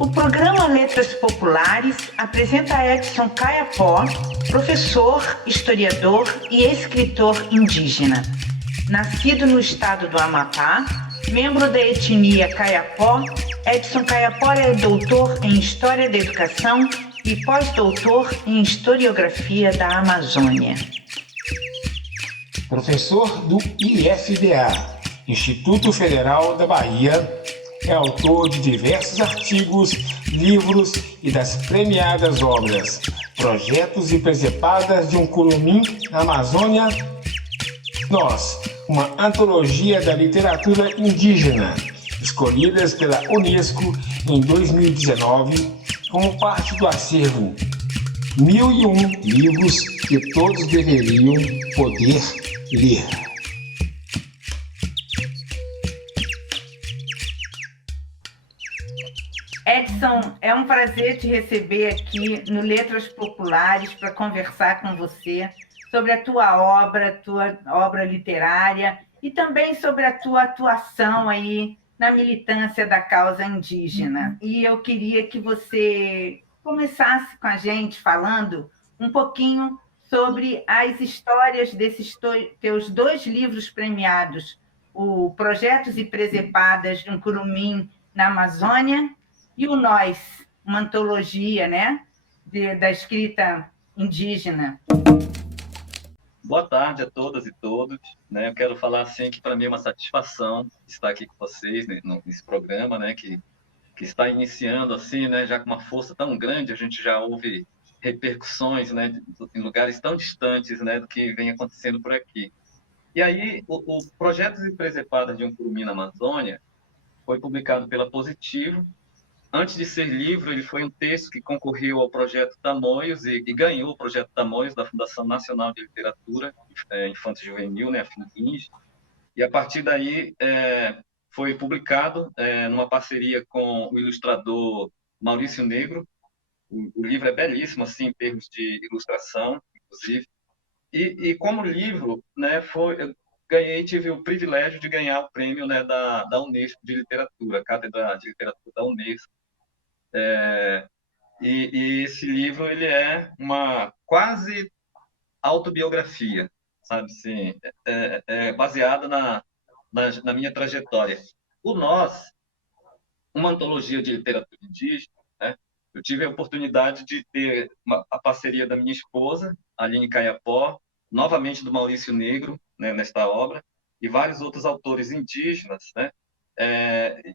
O programa Letras Populares apresenta Edson Caiapó, professor, historiador e escritor indígena. Nascido no estado do Amapá, membro da etnia Caiapó, Edson Caiapó é doutor em História da Educação e pós-doutor em Historiografia da Amazônia. Professor do IFBA, Instituto Federal da Bahia, é autor de diversos artigos, livros e das premiadas obras Projetos e Presepadas de um Curumim na Amazônia, Nós, uma antologia da literatura indígena, escolhidas pela Unesco em 2019 como parte do acervo 1001 livros que todos deveriam poder ler. Edson, é um prazer te receber aqui no Letras Populares para conversar com você sobre a tua obra literária e também sobre a tua atuação aí na militância da causa indígena. E eu queria que você começasse com a gente falando um pouquinho sobre as histórias desses teus 2 livros premiados, o Projetos e Presepadas de um Curumim na Amazônia e o Nós, uma antologia, né, da escrita indígena. Boa tarde a todas e todos. Né? Eu quero falar assim que para mim é uma satisfação estar aqui com vocês, né, nesse programa, né, que está iniciando assim, né, já com uma força tão grande. A gente já ouve repercussões, né, em lugares tão distantes, né, do que vem acontecendo por aqui. E aí o Projetos e Presepadas de um Curumim na Amazônia foi publicado pela Positivo. Antes de ser livro, ele foi um texto que concorreu ao Projeto Tamoios e ganhou o Projeto Tamoios da Fundação Nacional de Literatura Infanto Juvenil, né, a FUNINJ. E a partir daí foi publicado numa parceria com o ilustrador Maurício Negro. O livro é belíssimo, assim, em termos de ilustração, inclusive. E como livro, né, tive o privilégio de ganhar o prêmio, né, da Unesco de Literatura, Cátedra de Literatura da Unesco. E esse livro ele é uma quase autobiografia, sabe? Assim, baseada na minha trajetória. O Nós, uma antologia de literatura indígena, né? Eu tive a oportunidade de ter a parceria da minha esposa, Aline Caiapó, novamente do Maurício Negro, né, nesta obra, e vários outros autores indígenas, né?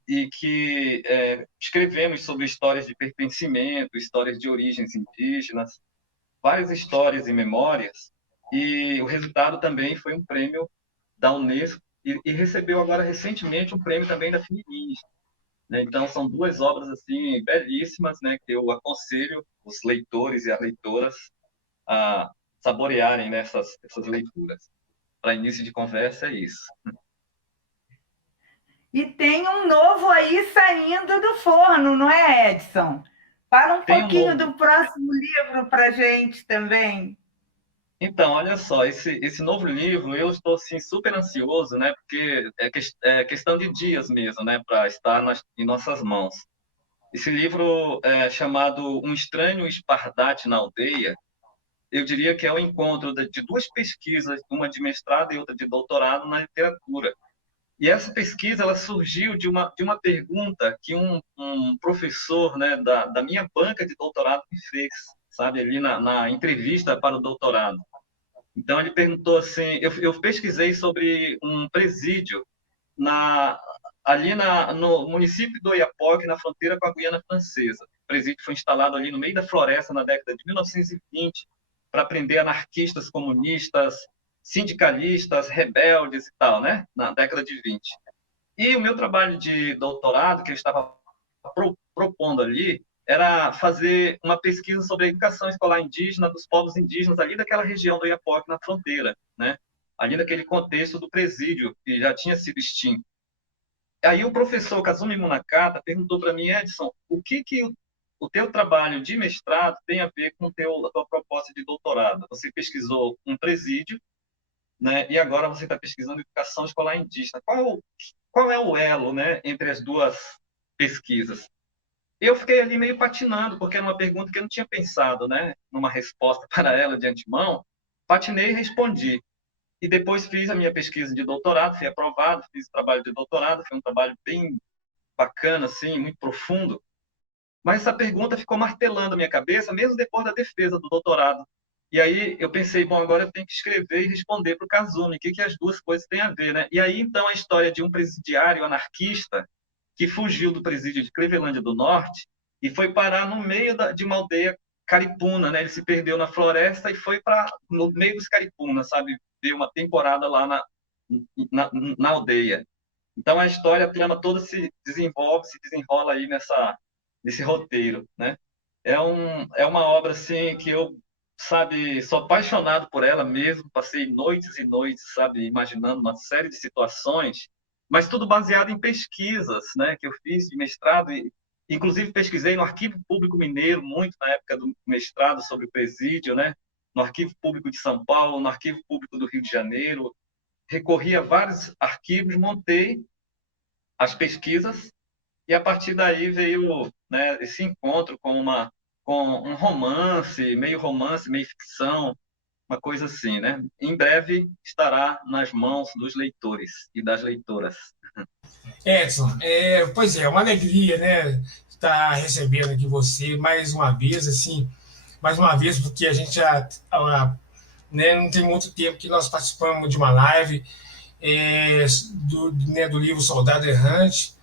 E que escrevemos sobre histórias de pertencimento, histórias de origens indígenas, várias histórias e memórias, e o resultado também foi um prêmio da Unesco, e recebeu agora recentemente um prêmio também da FUNINJ, né? Então, são 2 obras assim belíssimas, né, que eu aconselho os leitores e as leitoras a saborearem nessas leituras. Para início de conversa, é isso. E tem um novo aí saindo do forno, não é, Edson? Fala um pouquinho do próximo livro para a gente também. Então, olha só, esse novo livro, eu estou assim, super ansioso, né? Porque é questão de dias mesmo, né? Para estar em nossas mãos. Esse livro é chamado Um Estranho Espardate na Aldeia. Eu diria que é o encontro de 2 pesquisas, uma de mestrado e outra de doutorado na literatura. E essa pesquisa ela surgiu de uma pergunta que um professor, né, da minha banca de doutorado me fez, sabe, ali na entrevista para o doutorado. Então, ele perguntou assim, eu pesquisei sobre um presídio ali no município do Oiapoque, na fronteira com a Guiana Francesa. O presídio foi instalado ali no meio da floresta na década de 1920 para prender anarquistas, comunistas, sindicalistas, rebeldes e tal, né? Na década de 20. E o meu trabalho de doutorado, que eu estava propondo ali, era fazer uma pesquisa sobre a educação escolar indígena dos povos indígenas ali daquela região do Oiapoque, na fronteira, né? Ali naquele contexto do presídio, que já tinha sido extinto. Aí o professor Kazumi Munakata perguntou para mim, Edson, o que o teu trabalho de mestrado tem a ver com a tua proposta de doutorado? Você pesquisou um presídio, né? E agora você está pesquisando educação escolar indígena. Qual é o elo, né, entre as 2 pesquisas? eu fiquei ali meio patinando, porque era uma pergunta que eu não tinha pensado, né, numa resposta para ela de antemão. Patinei e respondi. E depois fiz a minha pesquisa de doutorado, fui aprovado, fiz o trabalho de doutorado, foi um trabalho bem bacana, assim, muito profundo. Mas essa pergunta ficou martelando a minha cabeça, mesmo depois da defesa do doutorado. E aí eu pensei, bom, agora eu tenho que escrever e responder para o Kazumi, o que as duas coisas têm a ver, né? E aí, então, a história de um presidiário anarquista que fugiu do presídio de Clevelândia do Norte e foi parar no meio de uma aldeia caripuna, né? Ele se perdeu na floresta e foi para no meio dos caripunas, sabe? Deu uma temporada lá na aldeia. Então a história, a trama toda se desenvolve, se desenrola aí nesse roteiro, né? É uma obra assim que eu, sabe, sou apaixonado por ela mesmo, passei noites e noites, sabe, imaginando uma série de situações, mas tudo baseado em pesquisas, né, que eu fiz de mestrado e inclusive pesquisei no Arquivo Público Mineiro muito na época do mestrado sobre o presídio, né? No Arquivo Público de São Paulo, no Arquivo Público do Rio de Janeiro, recorri a vários arquivos, montei as pesquisas e a partir daí veio, né, esse encontro com um romance, meio ficção, uma coisa assim, né? Em breve estará nas mãos dos leitores e das leitoras. Edson, pois é uma alegria, né, estar recebendo aqui você mais uma vez, assim, mais uma vez, porque a gente já, né, não tem muito tempo que nós participamos de uma live do livro Soldado Errante,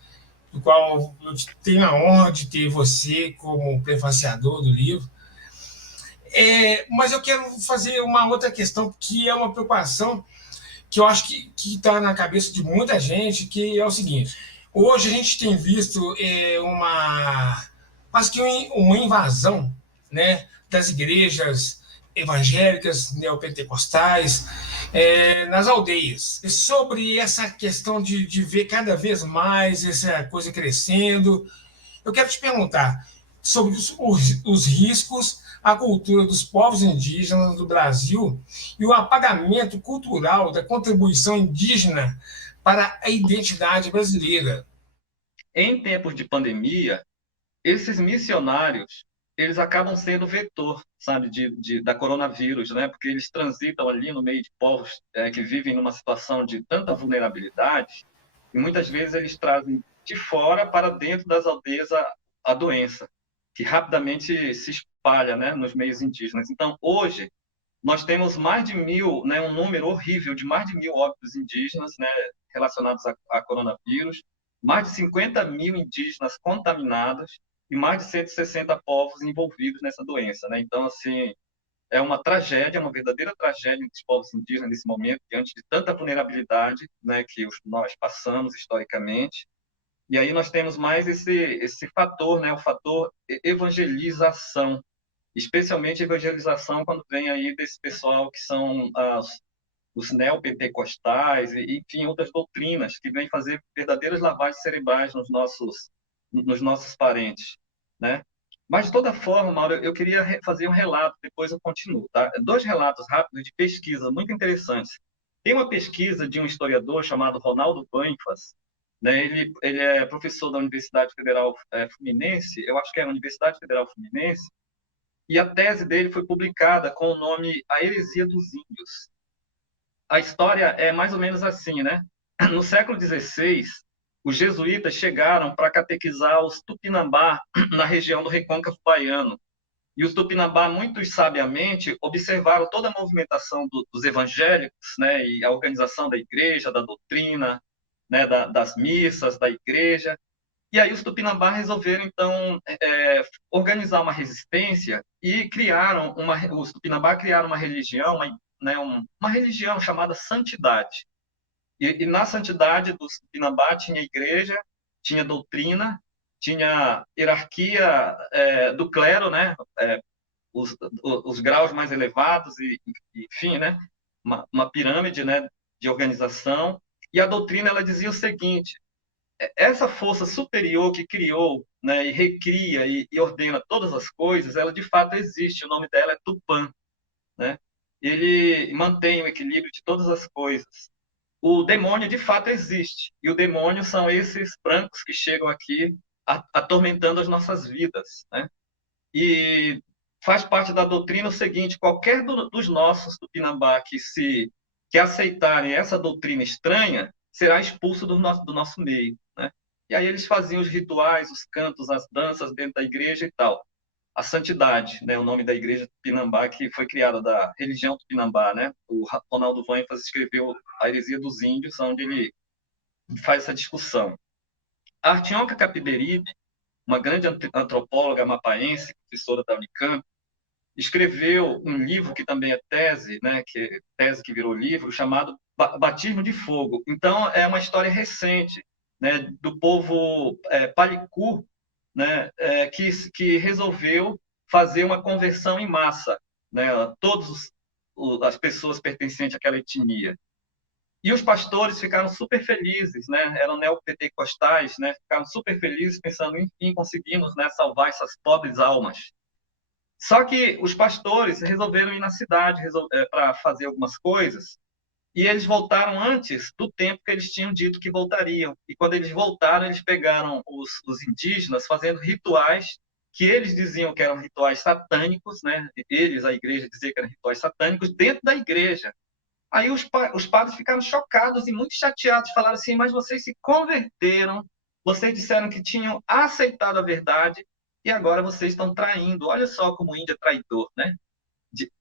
do qual eu tenho a honra de ter você como prefaciador do livro. Mas eu quero fazer uma outra questão, que é uma preocupação que eu acho que está na cabeça de muita gente, que é o seguinte: hoje a gente tem visto quase que uma invasão, né, das igrejas evangélicas, neopentecostais, nas aldeias. Sobre essa questão de ver cada vez mais essa coisa crescendo, eu quero te perguntar sobre os riscos à cultura dos povos indígenas do Brasil e o apagamento cultural da contribuição indígena para a identidade brasileira. Em tempos de pandemia, esses missionários, eles acabam sendo vetor, sabe, da coronavírus, né? Porque eles transitam ali no meio de povos que vivem numa situação de tanta vulnerabilidade e muitas vezes eles trazem de fora para dentro das aldeias a doença, que rapidamente se espalha, né, nos meios indígenas. Então, hoje, nós temos mais de 1.000, né, um número horrível de mais de 1.000 óbitos indígenas, né, relacionados a coronavírus, mais de 50 mil indígenas contaminados e mais de 160 povos envolvidos nessa doença, né? Então, assim, é uma tragédia, uma verdadeira tragédia dos povos indígenas nesse momento, diante de tanta vulnerabilidade, né, que nós passamos historicamente. E aí nós temos mais esse fator, né, o fator evangelização, especialmente evangelização quando vem aí desse pessoal que são os neopentecostais e, enfim, outras doutrinas que vêm fazer verdadeiras lavagens cerebrais nos nossos parentes, né? Mas, de toda forma, Mauro, eu queria fazer um relato, depois eu continuo, tá? 2 relatos rápidos de pesquisa muito interessantes. Tem uma pesquisa de um historiador chamado Ronaldo Banfas, né? Ele é professor da Universidade Federal Fluminense, eu acho que é a Universidade Federal Fluminense, e a tese dele foi publicada com o nome A Heresia dos Índios. A história é mais ou menos assim, né? No século XVI, os jesuítas chegaram para catequizar os Tupinambá na região do Recôncavo Baiano. E os Tupinambá, muito sabiamente, observaram toda a movimentação dos evangélicos, né? E a organização da igreja, da doutrina, né? Das missas, da igreja. E aí os Tupinambá resolveram, então, organizar uma resistência e os Tupinambá criaram uma religião, uma religião chamada Santidade. E na Santidade dos Tupinambá tinha igreja, tinha doutrina, tinha hierarquia do clero, né? Os graus mais elevados, enfim, né? Uma pirâmide, né? De organização. E a doutrina ela dizia o seguinte: essa força superior que criou, né, e recria e ordena todas as coisas, ela de fato existe. O nome dela é Tupã, né? Ele mantém o equilíbrio de todas as coisas. O demônio de fato existe, e o demônio são esses brancos que chegam aqui atormentando as nossas vidas, né? E faz parte da doutrina o seguinte: qualquer dos nossos Tupinambá que aceitarem essa doutrina estranha será expulso do nosso meio, né? E aí eles faziam os rituais, os cantos, as danças dentro da igreja e tal. A santidade, né? O nome da igreja Tupinambá, que foi criada da religião Tupinambá, né? O Ronaldo Vanfas escreveu A Heresia dos Índios, onde ele faz essa discussão. A Artionca Capiberibe, uma grande antropóloga mapaense, professora da Unicamp, escreveu um livro que também é tese, né, tese que virou livro, chamado Batismo de Fogo. Então, é uma história recente, né, do povo Palicu, né, que resolveu fazer uma conversão em massa, né, todas as pessoas pertencentes àquela etnia. E os pastores ficaram super felizes, né? Eram neopentecostais, né? Ficaram super felizes pensando, enfim, conseguimos, né, salvar essas pobres almas. Só que os pastores resolveram ir na cidade para fazer algumas coisas, e eles voltaram antes do tempo que eles tinham dito que voltariam. E quando eles voltaram, eles pegaram os indígenas fazendo rituais que eles diziam que eram rituais satânicos, né? Eles, a igreja, dizia que eram rituais satânicos dentro da igreja. Aí os padres ficaram chocados e muito chateados, falaram assim: mas vocês se converteram, vocês disseram que tinham aceitado a verdade e agora vocês estão traindo. Olha só como o índio é traidor, né?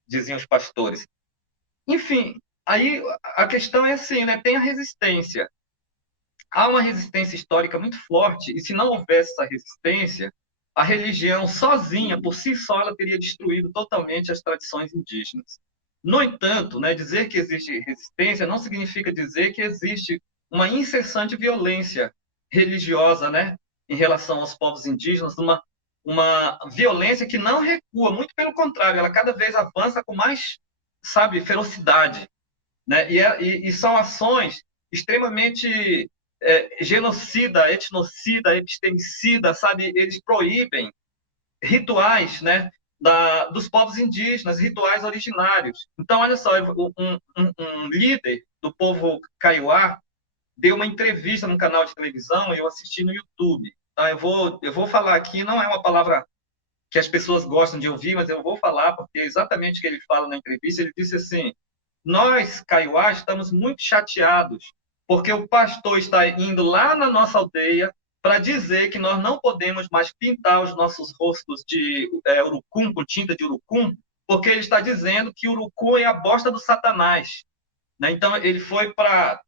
Diziam os pastores. Enfim, aí a questão é assim, né? Tem a resistência. Há uma resistência histórica muito forte, e se não houvesse essa resistência, a religião sozinha, por si só, ela teria destruído totalmente as tradições indígenas. No entanto, né, dizer que existe resistência não significa dizer que existe uma incessante violência religiosa, né, em relação aos povos indígenas, uma violência que não recua, muito pelo contrário, ela cada vez avança com mais, sabe, ferocidade, né? E são ações extremamente genocida, etnocida, epistemicida, sabe? Eles proíbem rituais, né, dos povos indígenas, rituais originários. Então, olha só, um líder do povo Kaiowá deu uma entrevista num canal de televisão e eu assisti no YouTube. Tá? Eu vou falar aqui, não é uma palavra que as pessoas gostam de ouvir, mas eu vou falar porque é exatamente o que ele fala na entrevista. Ele disse assim: nós, Kaiowá, estamos muito chateados porque o pastor está indo lá na nossa aldeia para dizer que nós não podemos mais pintar os nossos rostos de urucum, com tinta de urucum, porque ele está dizendo que o urucum é a bosta do Satanás. Né? Então, ele foi para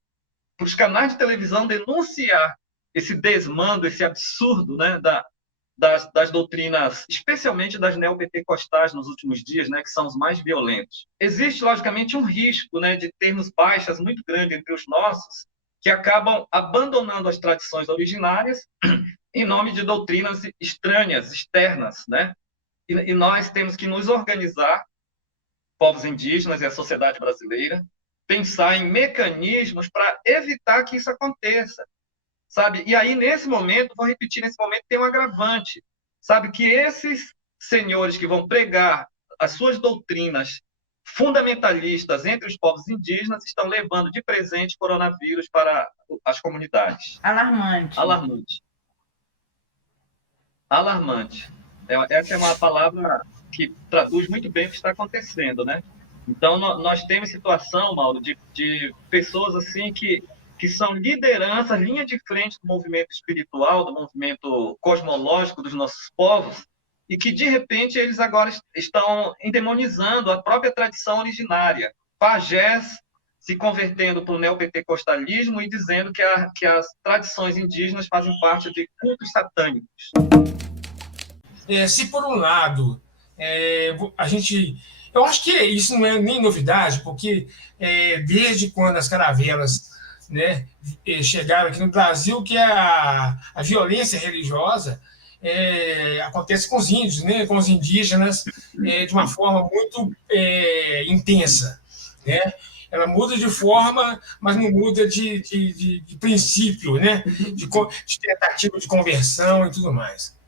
os canais de televisão denunciar esse desmando, esse absurdo, né, das doutrinas, especialmente das neopentecostais nos últimos dias, né, que são os mais violentos. Existe, logicamente, um risco, né, de termos baixas muito grande entre os nossos, que acabam abandonando as tradições originárias em nome de doutrinas estranhas, externas, né? E nós temos que nos organizar, povos indígenas e a sociedade brasileira, pensar em mecanismos para evitar que isso aconteça, sabe? E aí, nesse momento, vou repetir, nesse momento tem um agravante, sabe? Que esses senhores que vão pregar as suas doutrinas fundamentalistas entre os povos indígenas estão levando de presente coronavírus para as comunidades. Alarmante. Alarmante. Alarmante. Essa é uma palavra que traduz muito bem o que está acontecendo, né? Então, nós temos situação, Mauro, de pessoas assim que são lideranças, linha de frente do movimento espiritual, do movimento cosmológico dos nossos povos, e que, de repente, eles agora estão endemonizando a própria tradição originária. Pajés se convertendo para o neopentecostalismo e dizendo que as tradições indígenas fazem parte de cultos satânicos. Se, por um lado, a gente... Eu acho que isso não é nem novidade, porque desde quando as caravelas, né, chegaram aqui no Brasil, que a violência religiosa acontece com os índios, né, com os indígenas, de uma forma muito intensa, né? Ela muda de forma, mas não muda de princípio, né? de tentativa de conversão e tudo mais.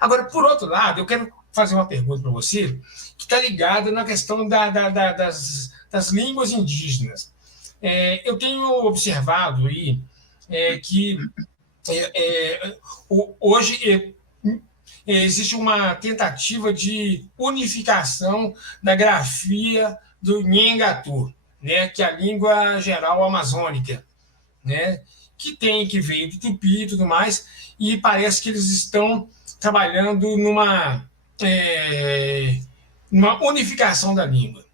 Agora, por outro lado, eu quero fazer uma pergunta para você que está ligada na questão das línguas indígenas. Eu tenho observado aí que Hoje existe uma tentativa de unificação da grafia do Nhengatu, né, que é a língua geral amazônica, né, que veio do Tupi e tudo mais, e parece que eles estão trabalhando numa unificação da língua.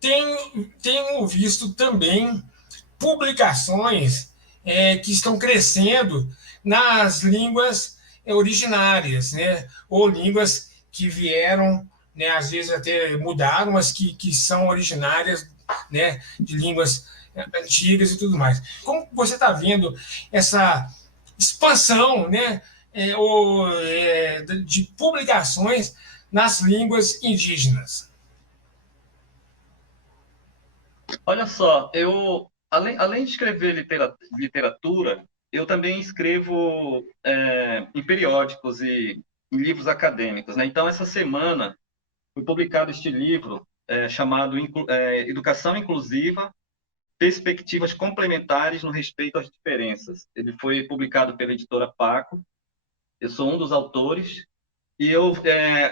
Tenho visto também publicações que estão crescendo nas línguas originárias, né? Ou línguas que vieram, né? Às vezes até mudaram, mas que são originárias, né? De línguas antigas e tudo mais. Como você está vendo essa expansão, né? De publicações nas línguas indígenas? Olha só, além de escrever literatura, eu também escrevo em periódicos e em livros acadêmicos, né? Então, essa semana foi publicado este livro chamado Educação Inclusiva, Perspectivas Complementares no Respeito às Diferenças. Ele foi publicado pela editora Paco, eu sou um dos autores, e eu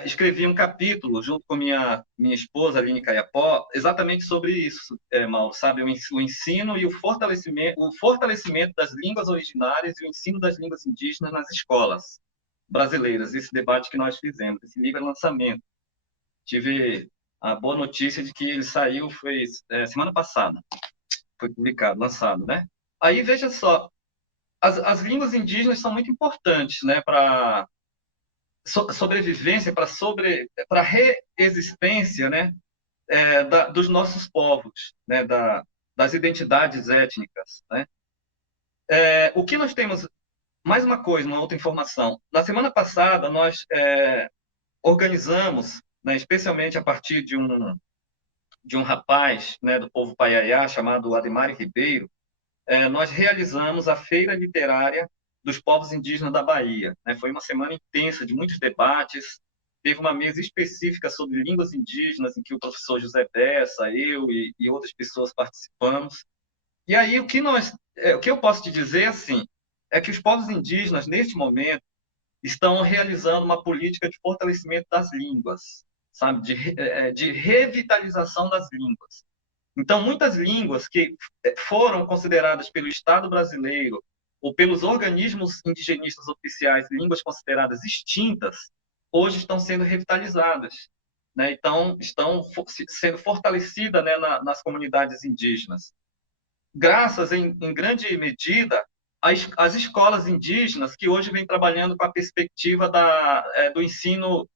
escrevi um capítulo junto com minha esposa, Aline Caiapó, exatamente sobre isso, Mauro, sabe? O ensino e o fortalecimento das línguas originárias e o ensino das línguas indígenas nas escolas brasileiras. Esse debate que nós fizemos, esse livro é lançamento. Tive a boa notícia de que ele saiu, foi semana passada, foi publicado, lançado, né? Aí, veja só, as línguas indígenas são muito importantes, né, para sobrevivência, para reexistência, né, dos nossos povos, né, das identidades étnicas, né? O que nós temos, mais uma coisa, uma outra informação. Na semana passada, nós organizamos, né, especialmente a partir de um rapaz, né, do povo Paiaiá, chamado Ademar Ribeiro, nós realizamos a Feira Literária dos Povos Indígenas da Bahia. Né? Foi uma semana intensa, de muitos debates. Teve uma mesa específica sobre línguas indígenas, em que o professor José Bessa, eu e outras pessoas participamos. E aí, o que eu posso te dizer, assim, é que os povos indígenas, neste momento, estão realizando uma política de fortalecimento das línguas, sabe? De revitalização das línguas. Então, muitas línguas que foram consideradas pelo Estado brasileiro ou pelos organismos indigenistas oficiais, línguas consideradas extintas, hoje estão sendo revitalizadas, né? Então, estão sendo fortalecidas, né, nas comunidades indígenas. Graças, em grande medida, às escolas indígenas, que hoje vêm trabalhando com a perspectiva do ensino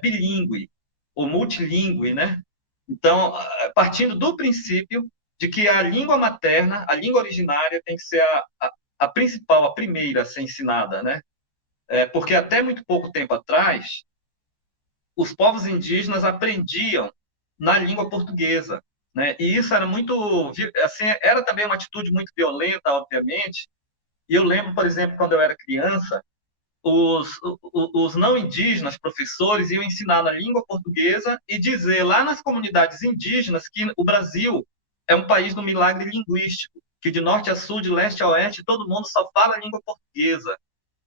bilíngue, ou multilíngue, né? Então, partindo do princípio de que a língua materna, a língua originária, tem que ser a principal, a primeira a ser ensinada, né? Porque até muito pouco tempo atrás, os povos indígenas aprendiam na língua portuguesa, né? E isso era muito, assim, era também uma atitude muito violenta, obviamente. E eu lembro, por exemplo, quando eu era criança, os não indígenas, professores, iam ensinar na língua portuguesa e dizer lá nas comunidades indígenas que o Brasil é um país do milagre linguístico, que de norte a sul, de leste a oeste, todo mundo só fala a língua portuguesa.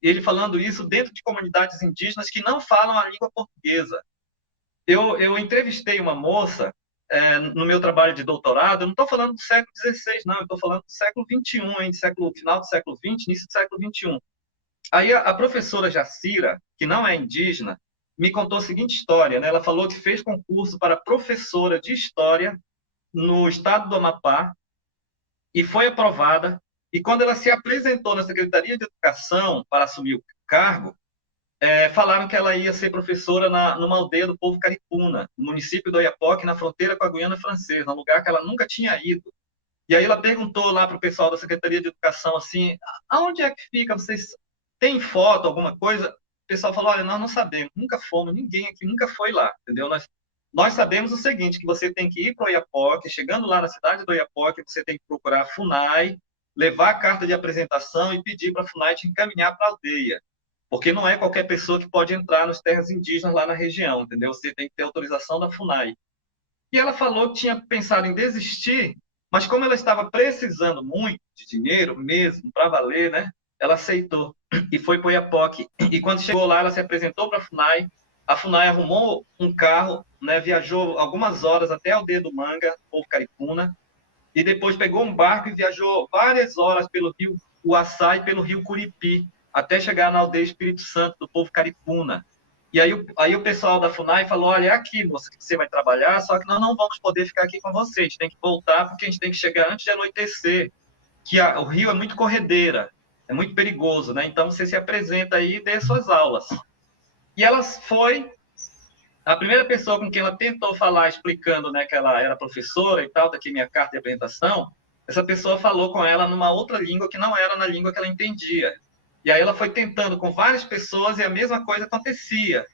Ele falando isso dentro de comunidades indígenas que não falam a língua portuguesa. Eu entrevistei uma moça no meu trabalho de doutorado, eu não estou falando do século XVI, não, eu estou falando do século XXI, final do século XX, início do século XXI. Aí a professora Jacira, que não é indígena, me contou a seguinte história, né? Ela falou que fez concurso para professora de história no estado do Amapá e foi aprovada. E quando ela se apresentou na Secretaria de Educação para assumir o cargo, falaram que ela ia ser professora numa aldeia do povo Caripuna, no município do Oiapoque, na fronteira com a Guiana Francesa, num lugar que ela nunca tinha ido. E aí ela perguntou lá para o pessoal da Secretaria de Educação assim, aonde é que fica? Vocês têm foto, alguma coisa? O pessoal falou, olha, nós não sabemos, nunca fomos, ninguém aqui nunca foi lá, entendeu? Nós sabemos o seguinte, que você tem que ir para o Oiapoque, chegando lá na cidade do Oiapoque, você tem que procurar a FUNAI, levar a carta de apresentação e pedir para a FUNAI te encaminhar para a aldeia. Porque não é qualquer pessoa que pode entrar nas terras indígenas lá na região, entendeu? Você tem que ter autorização da FUNAI. E ela falou que tinha pensado em desistir Mas como ela estava precisando muito de dinheiro mesmo, para valer, né? Ela aceitou e foi para o Iapoque. E quando chegou lá, ela se apresentou para a FUNAI. A FUNAI arrumou um carro, né? Viajou algumas horas até a aldeia do Manga, povo caripuna, e depois pegou um barco e viajou várias horas pelo rio Uaçá e pelo rio Curipi, até chegar na aldeia Espírito Santo, do povo caripuna. E aí o pessoal da FUNAI falou, olha, é aqui, moça, que você vai trabalhar, só que nós não vamos poder ficar aqui com você, a gente tem que voltar, porque a gente tem que chegar antes de anoitecer, que o rio é muito corredeira, é muito perigoso, né? Então você se apresenta aí e dê suas aulas. E ela foi a primeira pessoa com quem ela tentou falar, explicando, né, que ela era professora e tal, tá aqui minha carta de apresentação, essa pessoa falou com ela numa outra língua que não era na língua que ela entendia. E aí ela foi tentando com várias pessoas e a mesma coisa acontecia.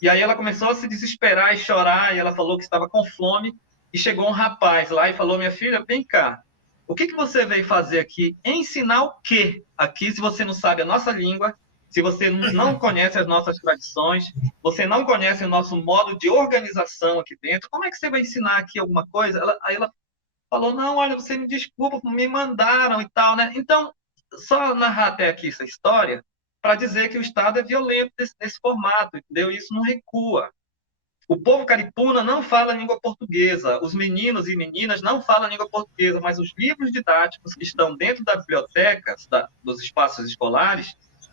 E aí ela começou a se desesperar e chorar, e ela falou que estava com fome, e chegou um rapaz lá e falou, minha filha, vem cá, o que você veio fazer aqui? Ensinar o quê aqui, se você não sabe a nossa língua, se você não conhece as nossas tradições, você não conhece o nosso modo de organização aqui dentro, como é que você vai ensinar aqui alguma coisa? Aí ela falou, não, olha, você me desculpa, me mandaram e tal, né? Então, só narrar até aqui essa história para dizer que o Estado é violento nesse formato, entendeu? Isso não recua. O povo caripuna não fala língua portuguesa, os meninos e meninas não falam língua portuguesa, mas os livros didáticos que estão dentro das bibliotecas, dos espaços escolares,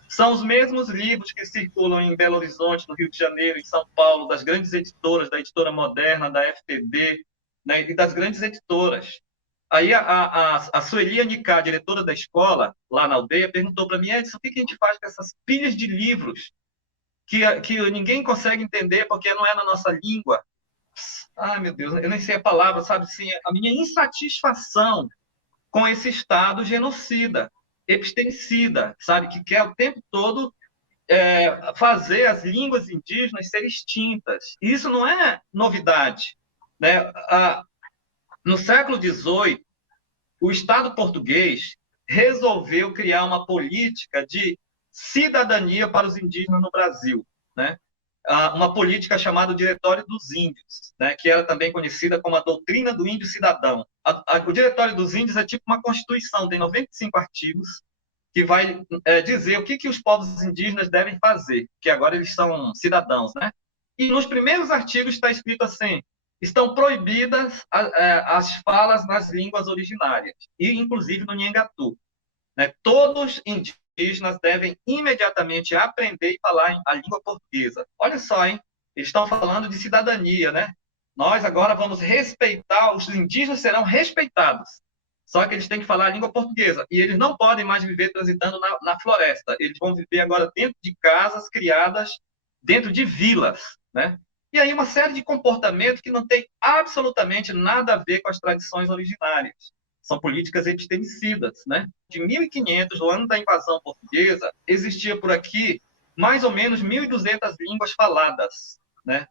são os mesmos livros que circulam em Belo Horizonte, no Rio de Janeiro, em São Paulo, das grandes editoras, da Editora Moderna, da FTD, né, e das grandes editoras. Aí a Sueli Anicá, diretora da escola, lá na aldeia, perguntou para mim, Edson, o que a gente faz com essas pilhas de livros que ninguém consegue entender porque não é na nossa língua? Ai, meu Deus, eu nem sei a palavra, sabe? Assim, a minha insatisfação com esse Estado genocida, epistemicida, sabe? Que quer o tempo todo fazer as línguas indígenas serem extintas. E isso não é novidade, né? No século XVIII, o Estado português resolveu criar uma política de cidadania para os indígenas no Brasil, né? Uma política chamada Diretório dos Índios, né? Que era também conhecida como a doutrina do índio cidadão. O Diretório dos Índios é tipo uma constituição, tem 95 artigos, que vai dizer o que os povos indígenas devem fazer, que agora eles são cidadãos, né? E nos primeiros artigos está escrito assim, estão proibidas as falas nas línguas originárias, e inclusive no Nhengatu, né? Todos indígenas devem imediatamente aprender e falar a língua portuguesa. Olha só, hein? Eles estão falando de cidadania, né? Nós agora vamos respeitar, os indígenas serão respeitados. Só que eles têm que falar a língua portuguesa. E eles não podem mais viver transitando na floresta. Eles vão viver agora dentro de casas criadas dentro de vilas, né? E aí uma série de comportamentos que não tem absolutamente nada a ver com as tradições originárias. São políticas epistemicidas, né? De 1500, no ano da invasão portuguesa, existia por aqui mais ou menos 1.200 línguas faladas, né?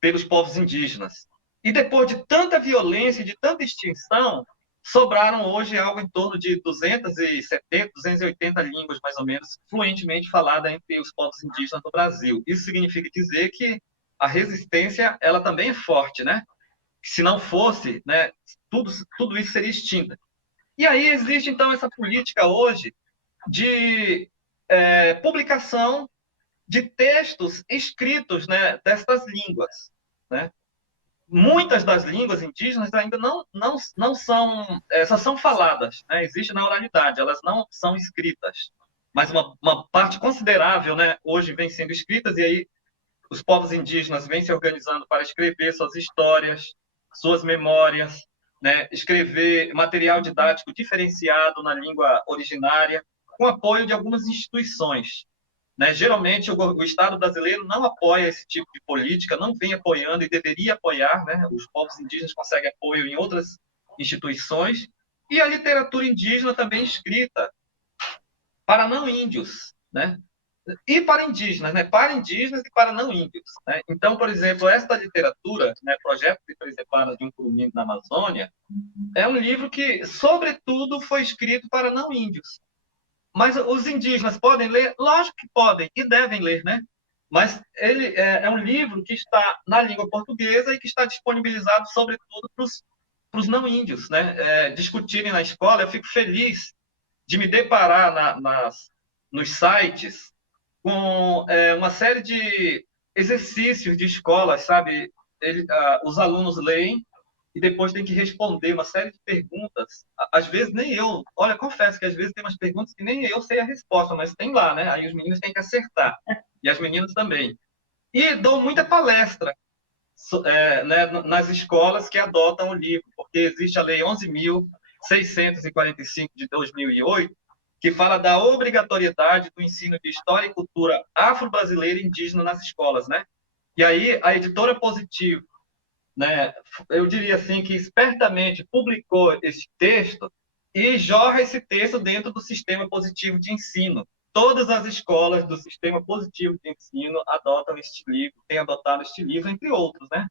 Pelos povos indígenas. E depois de tanta violência, de tanta extinção, sobraram hoje algo em torno de 270, 280 línguas, mais ou menos, fluentemente faladas entre os povos indígenas do Brasil. Isso significa dizer que a resistência, ela também é forte, né? Se não fosse, né, tudo isso seria extinta. E aí existe, então, essa política hoje de publicação de textos escritos, né, destas línguas, né? Muitas das línguas indígenas ainda não são, só são faladas, né? Existe na oralidade, elas não são escritas. Mas uma parte considerável, né, hoje vem sendo escritas, e aí os povos indígenas vêm se organizando para escrever suas histórias, suas memórias, né? Escrever material didático diferenciado na língua originária, com apoio de algumas instituições, né? Geralmente, o Estado brasileiro não apoia esse tipo de política, não vem apoiando e deveria apoiar, né? Os povos indígenas conseguem apoio em outras instituições, e a literatura indígena também escrita para não índios, né? E para indígenas, né? Para indígenas e para não índios, né? Então, por exemplo, esta literatura, né? Projeto de Prepara de um Curumim na Amazônia, é um livro que, sobretudo, foi escrito para não índios. Mas os indígenas podem ler? Lógico que podem e devem ler, né? Mas ele é um livro que está na língua portuguesa e que está disponibilizado, sobretudo, para os os não índios, né, discutirem na escola. Eu fico feliz de me deparar nos sites com uma série de exercícios de escolas, sabe? Os alunos leem e depois tem que responder uma série de perguntas. Às vezes nem eu, olha, confesso que às vezes tem umas perguntas que nem eu sei a resposta, mas tem lá, né? Aí os meninos têm que acertar, e as meninas também. E dou muita palestra né, nas escolas que adotam o livro, porque existe a Lei 11.645 de 2008, que fala da obrigatoriedade do ensino de história e cultura afro-brasileira e indígena nas escolas, né? E aí a editora Positivo, né, eu diria assim que espertamente publicou esse texto e jorra esse texto dentro do sistema positivo de ensino. Todas as escolas do sistema positivo de ensino adotam este livro, têm adotado este livro, entre outros, né?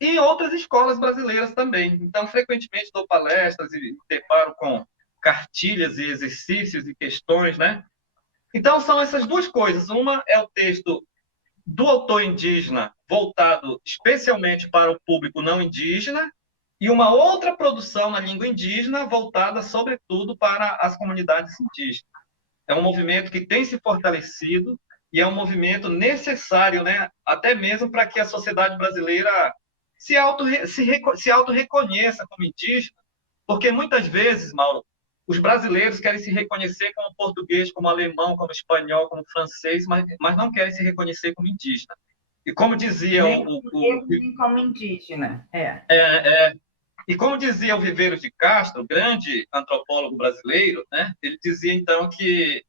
E outras escolas brasileiras também. Então, frequentemente dou palestras e me deparo com cartilhas e exercícios e questões, né? Então, são essas duas coisas. Uma é o texto do autor indígena, voltado especialmente para o público não indígena, e uma outra produção na língua indígena, voltada, sobretudo, para as comunidades indígenas. É um movimento que tem se fortalecido e é um movimento necessário, né, até mesmo para que a sociedade brasileira se auto-reconheça como indígena, porque muitas vezes, Mauro, os brasileiros querem se reconhecer como português, como alemão, como espanhol, como francês, mas não querem se reconhecer como indígena. E como dizia nem como indígena. E como dizia o Viveiros de Castro, grande antropólogo brasileiro, né, ele dizia então que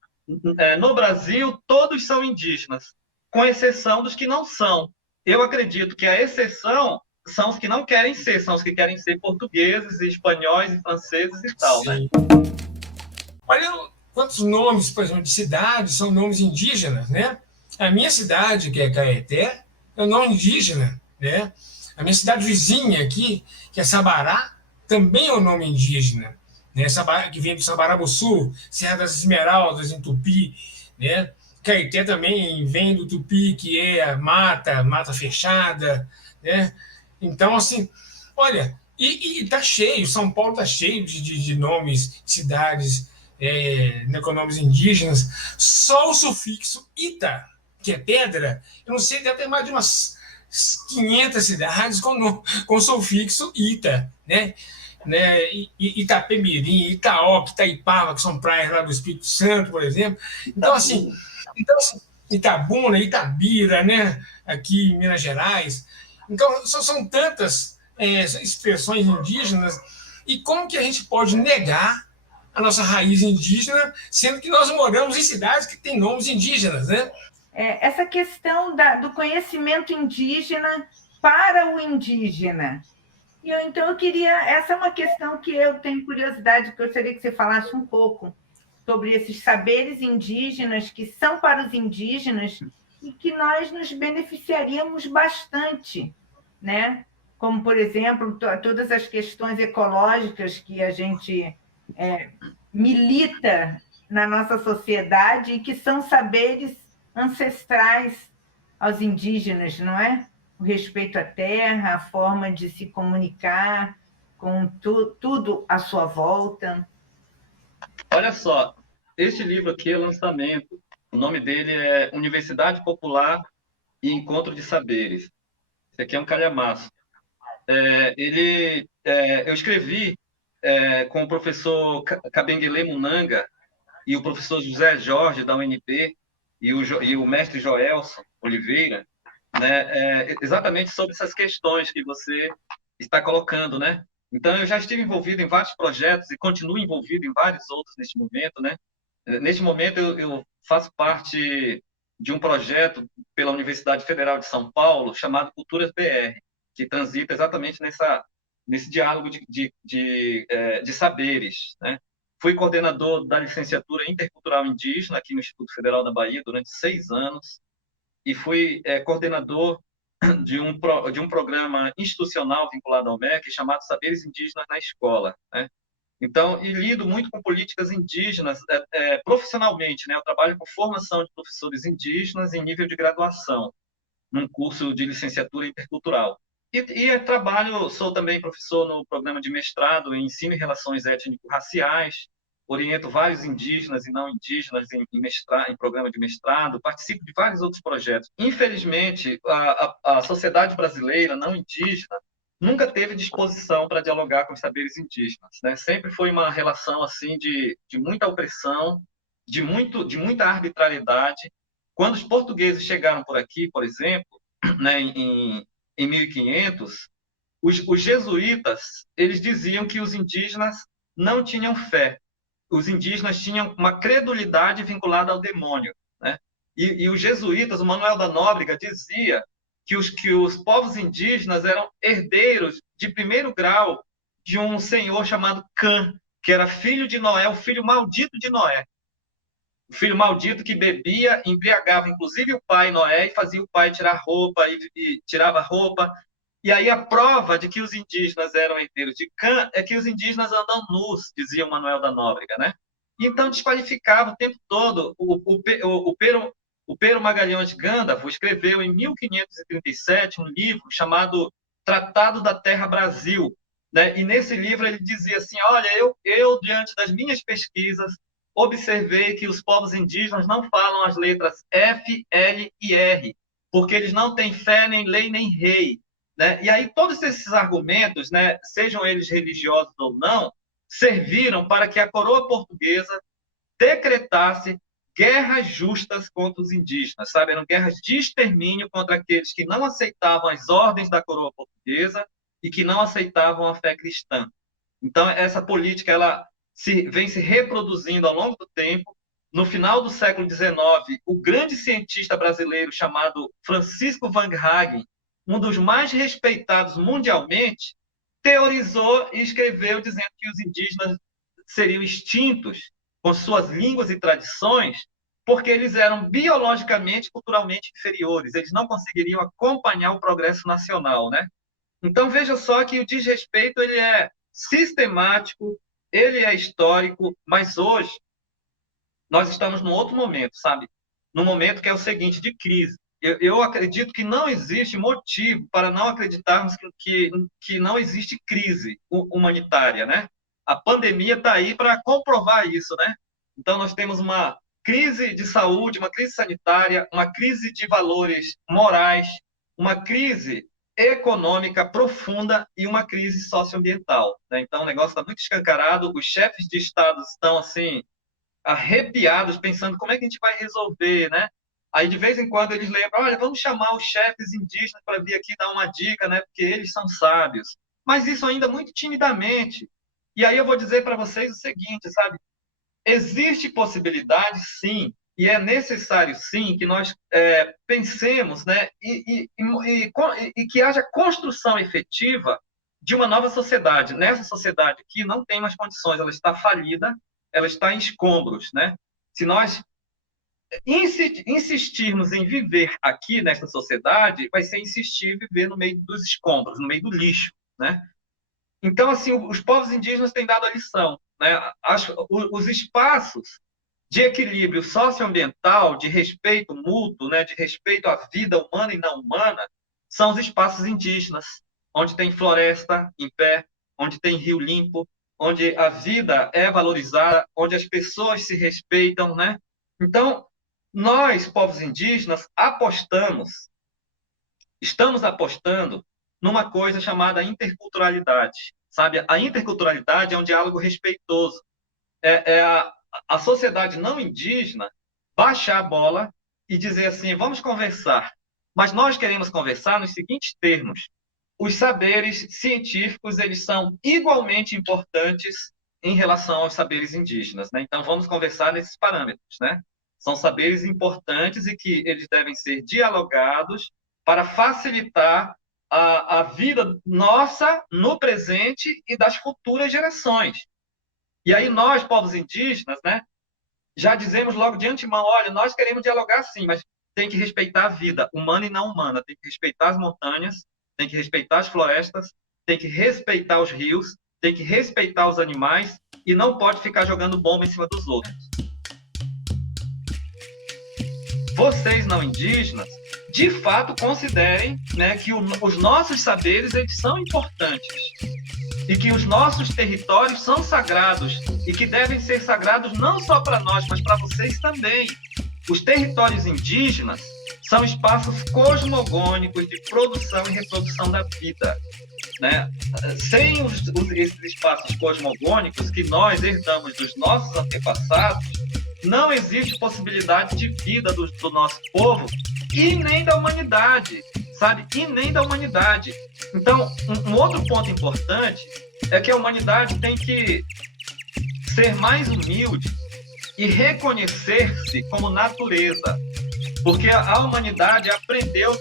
no Brasil todos são indígenas, com exceção dos que não são. Eu acredito que a exceção são os que não querem ser, são os que querem ser portugueses, espanhóis e franceses e tal, né? Olha quantos nomes, por exemplo, de cidades são nomes indígenas, né? A minha cidade, que é Caeté, é um nome indígena, né? A minha cidade vizinha aqui, que é Sabará, também é um nome indígena, né? Sabará, que vem do Sabarabuçu, Serra das Esmeraldas, em Tupi, né? Caeté também vem do Tupi, que é mata fechada, né? Então, assim, olha, e tá cheio, São Paulo tá cheio de nomes, cidades, com nomes indígenas, só o sufixo ita, que é pedra, eu não sei, deve ter mais de umas 500 cidades com sufixo ita, né? Itapemirim, Itaoca, Itaipava, que são praias lá do Espírito Santo, por exemplo. Então, assim, Itabuna, Itabira, né? Aqui em Minas Gerais. Então, são tantas expressões indígenas, e como que a gente pode negar a nossa raiz indígena, sendo que nós moramos em cidades que têm nomes indígenas, né? Essa questão do conhecimento indígena para o indígena. Então, eu queria... Essa é uma questão que eu tenho curiosidade, que eu gostaria que você falasse um pouco sobre esses saberes indígenas que são para os indígenas e que nós nos beneficiaríamos bastante, né? Como, por exemplo, todas as questões ecológicas que a gente milita na nossa sociedade e que são saberes ancestrais aos indígenas, não é? O respeito à terra, a forma de se comunicar com tudo à sua volta. Olha só, este livro aqui é lançamento. O nome dele é Universidade Popular e Encontro de Saberes. Esse aqui é um calhamaço. Eu escrevi com o professor Kabengele Munanga e o professor José Jorge, da UNB, e o mestre Joelson Oliveira, né, exatamente sobre essas questões que você está colocando, né? Então, eu já estive envolvido em vários projetos e continuo envolvido em vários outros neste momento, né? Neste momento, eu faço parte de um projeto pela Universidade Federal de São Paulo chamado Culturas BR, que transita exatamente nesse diálogo de saberes, né? Fui coordenador da licenciatura intercultural indígena aqui no Instituto Federal da Bahia durante 6 anos e fui coordenador de um programa institucional vinculado ao MEC chamado Saberes Indígenas na Escola, né? Então, e lido muito com políticas indígenas profissionalmente, né? Eu trabalho com formação de professores indígenas em nível de graduação, num curso de licenciatura intercultural. Sou também professor no programa de mestrado em Ensino e Relações Étnico-Raciais, oriento vários indígenas e não indígenas em programa de mestrado, participo de vários outros projetos. Infelizmente, a sociedade brasileira não indígena nunca teve disposição para dialogar com os saberes indígenas, né? Sempre foi uma relação assim de muita opressão, de muita arbitrariedade. Quando os portugueses chegaram por aqui, por exemplo, né, em 1500, os jesuítas, eles diziam que os indígenas não tinham fé. Os indígenas tinham uma credulidade vinculada ao demônio, né? E os jesuítas, o Manuel da Nóbrega, dizia que os povos indígenas eram herdeiros de primeiro grau de um senhor chamado Cã, que era filho de Noé, o filho maldito de Noé. O filho maldito que bebia, embriagava, inclusive o pai Noé, e fazia o pai tirar roupa, e tirava roupa. E aí a prova de que os indígenas eram herdeiros de Cã é que os indígenas andam nus, dizia o Manuel da Nóbrega, né? Então desqualificava o tempo todo. O Pero Magalhães Gandalf escreveu em 1537 um livro chamado Tratado da Terra Brasil, né? E nesse livro ele dizia assim: olha, eu diante das minhas pesquisas observei que os povos indígenas não falam as letras F, L e R, porque eles não têm fé, nem lei, nem rei, né? E aí todos esses argumentos, né, sejam eles religiosos ou não, serviram para que a coroa portuguesa decretasse guerras justas contra os indígenas, sabe? Eram guerras de extermínio contra aqueles que não aceitavam as ordens da coroa portuguesa e que não aceitavam a fé cristã. Então, essa política ela vem se reproduzindo ao longo do tempo. No final do século XIX, o grande cientista brasileiro chamado Francisco Van Hagen, um dos mais respeitados mundialmente, teorizou e escreveu dizendo que os indígenas seriam extintos com suas línguas e tradições porque eles eram biologicamente e culturalmente inferiores. Eles não conseguiriam acompanhar o progresso nacional, né? Então, veja só que o desrespeito ele é sistemático, ele é histórico, mas hoje nós estamos num outro momento, sabe? Num momento que é o seguinte, de crise. Eu acredito que não existe motivo para não acreditarmos que não existe crise humanitária, né? A pandemia está aí para comprovar isso, né? Então, nós temos uma crise de saúde, uma crise sanitária, uma crise de valores morais, uma crise econômica profunda e uma crise socioambiental, né? Então, o negócio está muito escancarado, os chefes de Estado estão, assim, arrepiados, pensando como é que a gente vai resolver, né? Aí, de vez em quando, eles lembram, olha, vamos chamar os chefes indígenas para vir aqui dar uma dica, né? Porque eles são sábios. Mas isso ainda muito timidamente. E aí eu vou dizer para vocês o seguinte, sabe? Existe possibilidade, sim, e é necessário, sim, que nós pensemos, né? E que haja construção efetiva de uma nova sociedade. Nessa sociedade que não tem mais condições, ela está falida, ela está em escombros, né? Se nós insistirmos em viver aqui nesta sociedade, vai ser insistir em viver no meio dos escombros, no meio do lixo, né? Então, assim, os povos indígenas têm dado a lição, né? Os espaços de equilíbrio socioambiental, de respeito mútuo, né? De respeito à vida humana e não humana, são os espaços indígenas, onde tem floresta em pé, onde tem rio limpo, onde a vida é valorizada, onde as pessoas se respeitam, né? Então, nós, povos indígenas, estamos apostando numa coisa chamada interculturalidade, sabe? A interculturalidade é um diálogo respeitoso. A sociedade não indígena baixar a bola e dizer assim, vamos conversar. Mas nós queremos conversar nos seguintes termos. Os saberes científicos, eles são igualmente importantes em relação aos saberes indígenas, né? Então, vamos conversar nesses parâmetros, né? São saberes importantes e que eles devem ser dialogados para facilitar a vida nossa no presente e das futuras gerações. E aí nós, povos indígenas, né, já dizemos logo de antemão, olha, nós queremos dialogar sim, mas tem que respeitar a vida humana e não humana, tem que respeitar as montanhas, tem que respeitar as florestas, tem que respeitar os rios, tem que respeitar os animais e não pode ficar jogando bomba em cima dos outros. Vocês não indígenas de fato, considerem, né, que os nossos saberes eles são importantes e que os nossos territórios são sagrados e que devem ser sagrados não só para nós, mas para vocês também. Os territórios indígenas são espaços cosmogônicos de produção e reprodução da vida, né? Sem esses espaços cosmogônicos que nós herdamos dos nossos antepassados, não existe possibilidade de vida do nosso povo e nem da humanidade, sabe? E nem da humanidade. Então, um outro ponto importante é que a humanidade tem que ser mais humilde e reconhecer-se como natureza, porque a humanidade aprendeu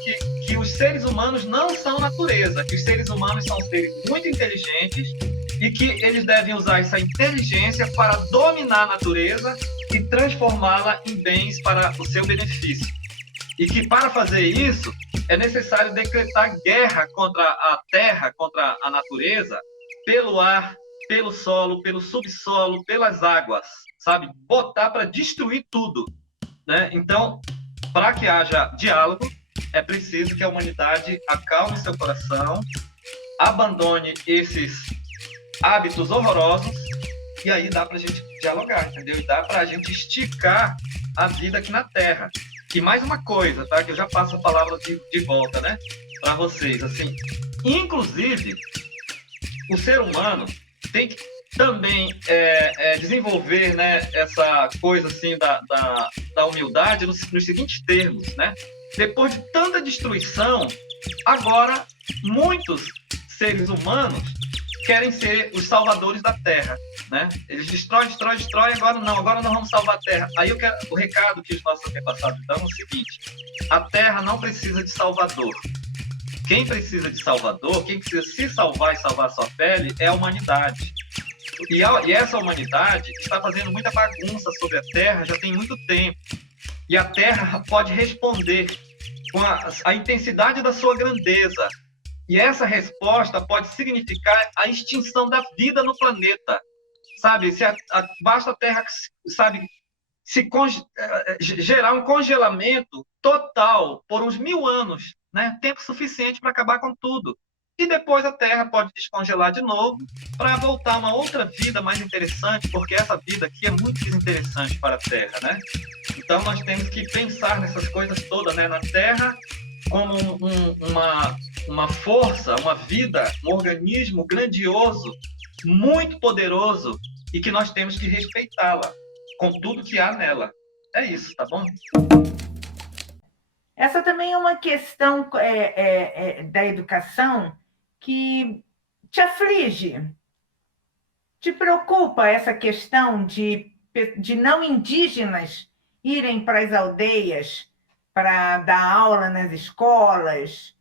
que os seres humanos não são natureza, que os seres humanos são seres muito inteligentes e que eles devem usar essa inteligência para dominar a natureza e transformá-la em bens para o seu benefício. E que para fazer isso é necessário decretar guerra contra a terra, contra a natureza, pelo ar, pelo solo, pelo subsolo, pelas águas, sabe? Botar para destruir tudo, né? Então, para que haja diálogo, é preciso que a humanidade acalme seu coração, abandone esses hábitos horrorosos, e aí dá para a gente dialogar, entendeu? E dá para a gente esticar a vida aqui na Terra. E mais uma coisa, tá? Que eu já passo a palavra de volta, né? Para vocês, assim. Inclusive, o ser humano tem que também desenvolver, né, essa coisa assim da humildade nos seguintes termos, né? Depois de tanta destruição, agora muitos seres humanos querem ser os salvadores da Terra, né? Eles destroem, agora nós vamos salvar a Terra. Aí o recado que os nossos antepassados dão é o seguinte: a Terra não precisa de salvador. Quem precisa de salvador, quem precisa se salvar e salvar a sua pele é a humanidade. E essa humanidade está fazendo muita bagunça sobre a Terra já tem muito tempo. E a Terra pode responder com a intensidade da sua grandeza. E essa resposta pode significar a extinção da vida no planeta. Sabe, basta a Terra, sabe, gerar um congelamento total por uns 1000 anos, né? Tempo suficiente para acabar com tudo. E depois a Terra pode descongelar de novo para voltar a uma outra vida mais interessante, porque essa vida aqui é muito desinteressante para a Terra, né? Então nós temos que pensar nessas coisas todas, né? Na Terra como uma força, uma vida, um organismo grandioso, muito poderoso e que nós temos que respeitá-la com tudo que há nela. É isso, tá bom? Essa também é uma questão da educação que te aflige, te preocupa essa questão de não indígenas irem para as aldeias para dar aula nas escolas.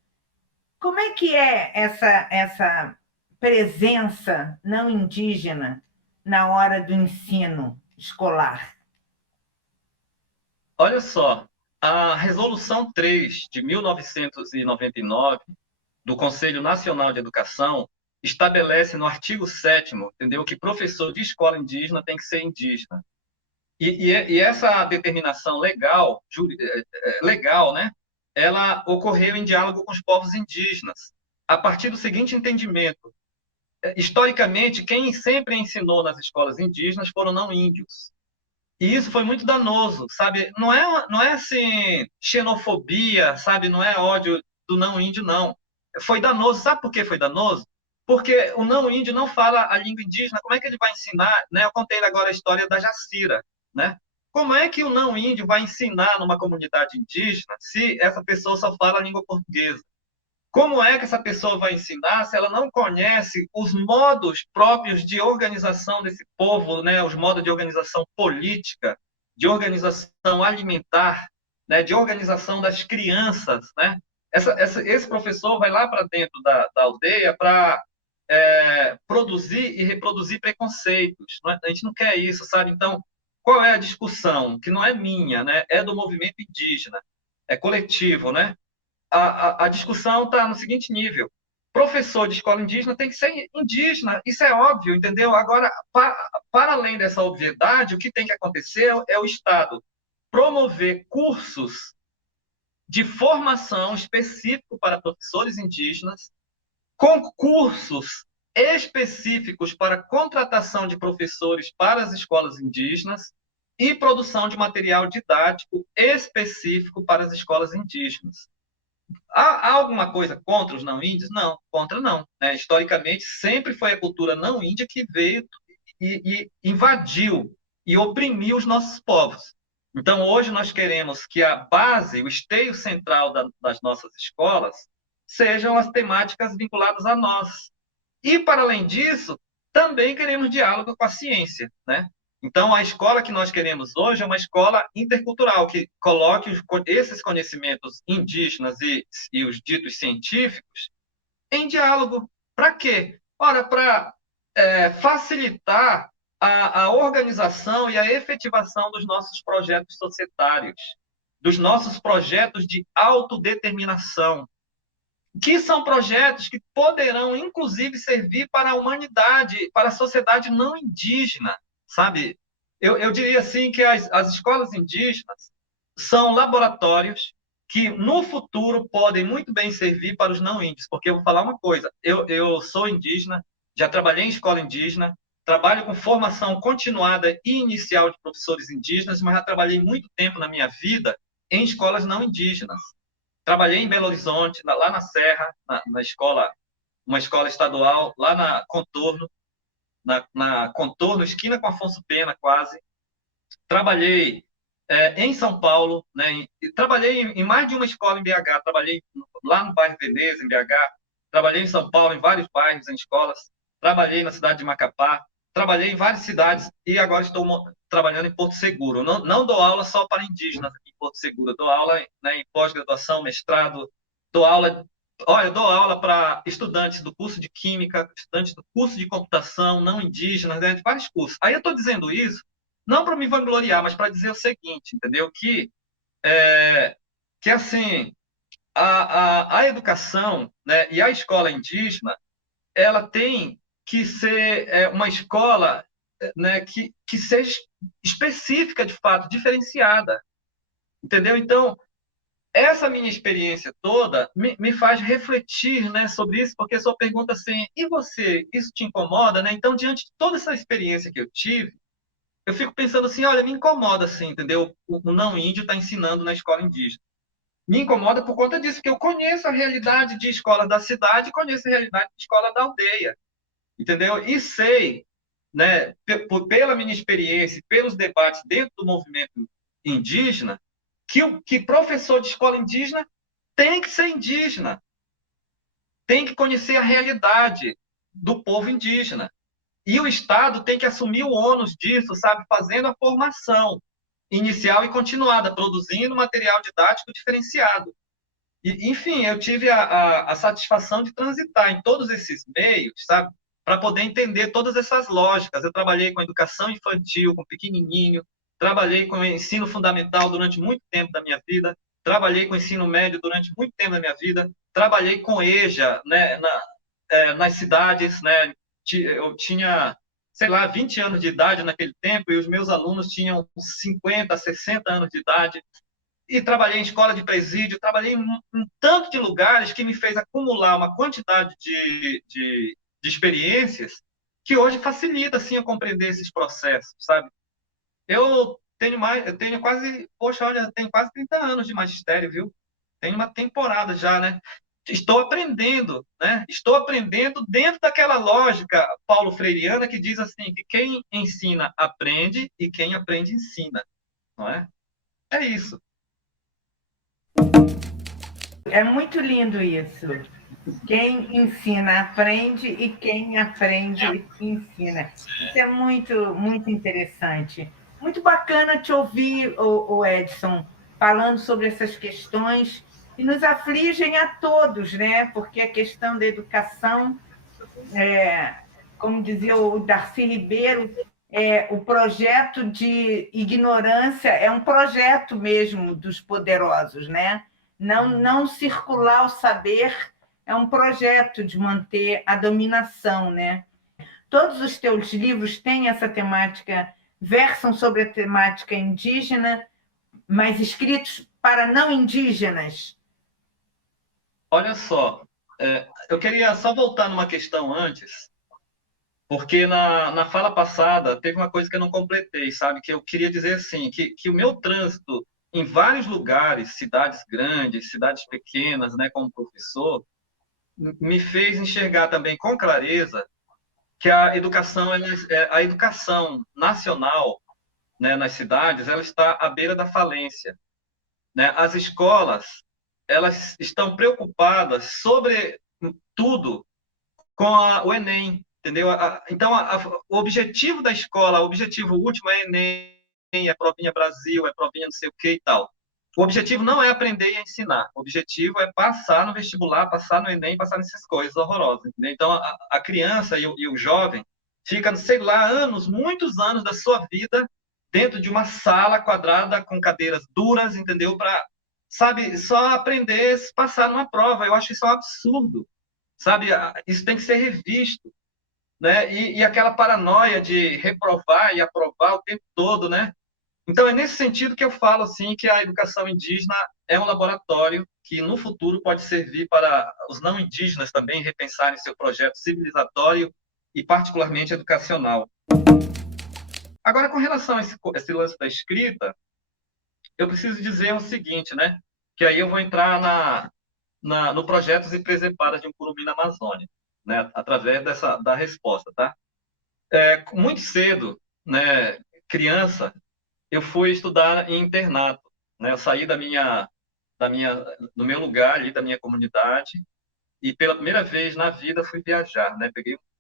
Como é que é essa presença não indígena na hora do ensino escolar? Olha só, a Resolução 3 de 1999 do Conselho Nacional de Educação estabelece no artigo 7º, entendeu, que professor de escola indígena tem que ser indígena. E essa determinação legal, né, ela ocorreu em diálogo com os povos indígenas, a partir do seguinte entendimento: historicamente, quem sempre ensinou nas escolas indígenas foram não índios. E isso foi muito danoso, sabe? Não é assim, xenofobia, sabe? Não é ódio do não índio, não. Foi danoso. Sabe por que foi danoso? Porque o não índio não fala a língua indígena. Como é que ele vai ensinar? Né? Eu contei agora a história da Jacira, né? Como é que o não índio vai ensinar numa comunidade indígena se essa pessoa só fala a língua portuguesa? Como é que essa pessoa vai ensinar se ela não conhece os modos próprios de organização desse povo, né? Os modos de organização política, de organização alimentar, né? De organização das crianças, né? Esse professor vai lá para dentro da aldeia para produzir e reproduzir preconceitos. A gente não quer isso, sabe? Então, qual é a discussão? Que não é minha, né? É do movimento indígena, é coletivo, né? A discussão está no seguinte nível: professor de escola indígena tem que ser indígena, isso é óbvio, entendeu? Agora, para além dessa obviedade, o que tem que acontecer é o Estado promover cursos de formação específico para professores indígenas, concursos específicos para contratação de professores para as escolas indígenas e produção de material didático específico para as escolas indígenas. Há alguma coisa contra os não índios? Não, contra não. Historicamente, sempre foi a cultura não índia que veio e invadiu e oprimiu os nossos povos. Então, hoje nós queremos que a base, o esteio central das nossas escolas, sejam as temáticas vinculadas a nós. E, para além disso, também queremos diálogo com a ciência, né? Então, a escola que nós queremos hoje é uma escola intercultural, que coloque esses conhecimentos indígenas e os ditos científicos em diálogo. Para quê? Ora, para facilitar a organização e a efetivação dos nossos projetos societários, dos nossos projetos de autodeterminação, que são projetos que poderão, inclusive, servir para a humanidade, para a sociedade não indígena, sabe? Eu diria assim que as escolas indígenas são laboratórios que, no futuro, podem muito bem servir para os não índios, porque eu vou falar uma coisa, eu sou indígena, já trabalhei em escola indígena, trabalho com formação continuada e inicial de professores indígenas, mas já trabalhei muito tempo na minha vida em escolas não indígenas. Trabalhei em Belo Horizonte, lá na Serra, na escola, uma escola estadual, lá na Contorno, na Contorno, esquina com Afonso Pena, quase. Trabalhei em São Paulo, né? Trabalhei em mais de uma escola em BH, trabalhei lá no bairro Veneza, em BH, trabalhei em São Paulo, em vários bairros, em escolas, trabalhei na cidade de Macapá, trabalhei em várias cidades e agora estou trabalhando em Porto Seguro. Não dou aula só para indígenas aqui em Porto Seguro, dou aula, né, em pós-graduação, mestrado, dou aula para estudantes do curso de Química, estudantes do curso de Computação, não indígenas, né, de vários cursos. Aí eu estou dizendo isso, não para me vangloriar, mas para dizer o seguinte, entendeu? Que assim, a educação, né, e a escola indígena, ela tem que ser uma escola, né, que seja específica, de fato, diferenciada. Entendeu? Então, essa minha experiência toda me faz refletir, né, sobre isso, porque a sua pergunta assim, e você, isso te incomoda? Né? Então, diante de toda essa experiência que eu tive, eu fico pensando assim, olha, me incomoda assim, entendeu? O não índio está ensinando na escola indígena. Me incomoda por conta disso, porque eu conheço a realidade de escola da cidade e conheço a realidade de escola da aldeia. Entendeu? E sei, né, pela minha experiência, pelos debates dentro do movimento indígena, que professor de escola indígena tem que ser indígena, tem que conhecer a realidade do povo indígena. E o Estado tem que assumir o ônus disso, sabe, fazendo a formação inicial e continuada, produzindo material didático diferenciado. E, enfim, eu tive a satisfação de transitar em todos esses meios, sabe, para poder entender todas essas lógicas. Eu trabalhei com educação infantil, com pequenininho, trabalhei com ensino fundamental durante muito tempo da minha vida, trabalhei com ensino médio durante muito tempo da minha vida, trabalhei com EJA, né, nas cidades, né, eu tinha, sei lá, 20 anos de idade naquele tempo e os meus alunos tinham 50, 60 anos de idade, e trabalhei em escola de presídio, trabalhei em tanto de lugares que me fez acumular uma quantidade de experiências que hoje facilita, assim, a compreender esses processos, sabe? Eu tenho quase, poxa, olha, eu tenho quase 30 anos de magistério, viu? Tenho uma temporada já, né? Estou aprendendo, né? Estou aprendendo dentro daquela lógica paulo freireana que diz assim, que quem ensina aprende e quem aprende ensina, não é? É isso. É muito lindo isso. Quem ensina aprende e quem aprende ensina. Isso é muito, muito interessante. Muito bacana te ouvir, o Edson, falando sobre essas questões que nos afligem a todos, né? Porque a questão da educação, como dizia o Darcy Ribeiro, o projeto de ignorância é um projeto mesmo dos poderosos, né? Não circular o saber é um projeto de manter a dominação, né? Todos os teus livros têm essa temática, versam sobre a temática indígena, mas escritos para não indígenas? Olha só, eu queria só voltar numa questão antes, porque na fala passada teve uma coisa que eu não completei, sabe? Que eu queria dizer assim, que o meu trânsito em vários lugares, cidades grandes, cidades pequenas, né, como professor, me fez enxergar também com clareza que a educação nacional, né, nas cidades, ela está à beira da falência, né? As escolas, elas estão preocupadas sobre tudo com o Enem, entendeu? Então, o objetivo da escola, o objetivo último é Enem, é provinha Brasil, é provinha não sei o que e tal. O objetivo não é aprender e ensinar. O objetivo é passar no vestibular, passar no Enem, passar nessas coisas horrorosas. Entendeu? Então, a criança e o jovem fica, sei lá, anos, muitos anos da sua vida dentro de uma sala quadrada com cadeiras duras, entendeu? Para, sabe, só aprender, passar numa prova. Eu acho isso um absurdo, sabe? Isso tem que ser revisto, né? E aquela paranoia de reprovar e aprovar o tempo todo, né? Então, é nesse sentido que eu falo assim que a educação indígena é um laboratório que, no futuro, pode servir para os não indígenas também repensarem seu projeto civilizatório e, particularmente, educacional. Agora, com relação a esse lance da escrita, eu preciso dizer o seguinte, né? Que aí eu vou entrar no Projetos e Presepadas de um Curumim na Amazônia, né? Através da resposta, tá? Muito cedo, né? Criança, eu fui estudar em internato, né? Eu saí do meu lugar ali, da minha comunidade, e pela primeira vez na vida fui viajar, né?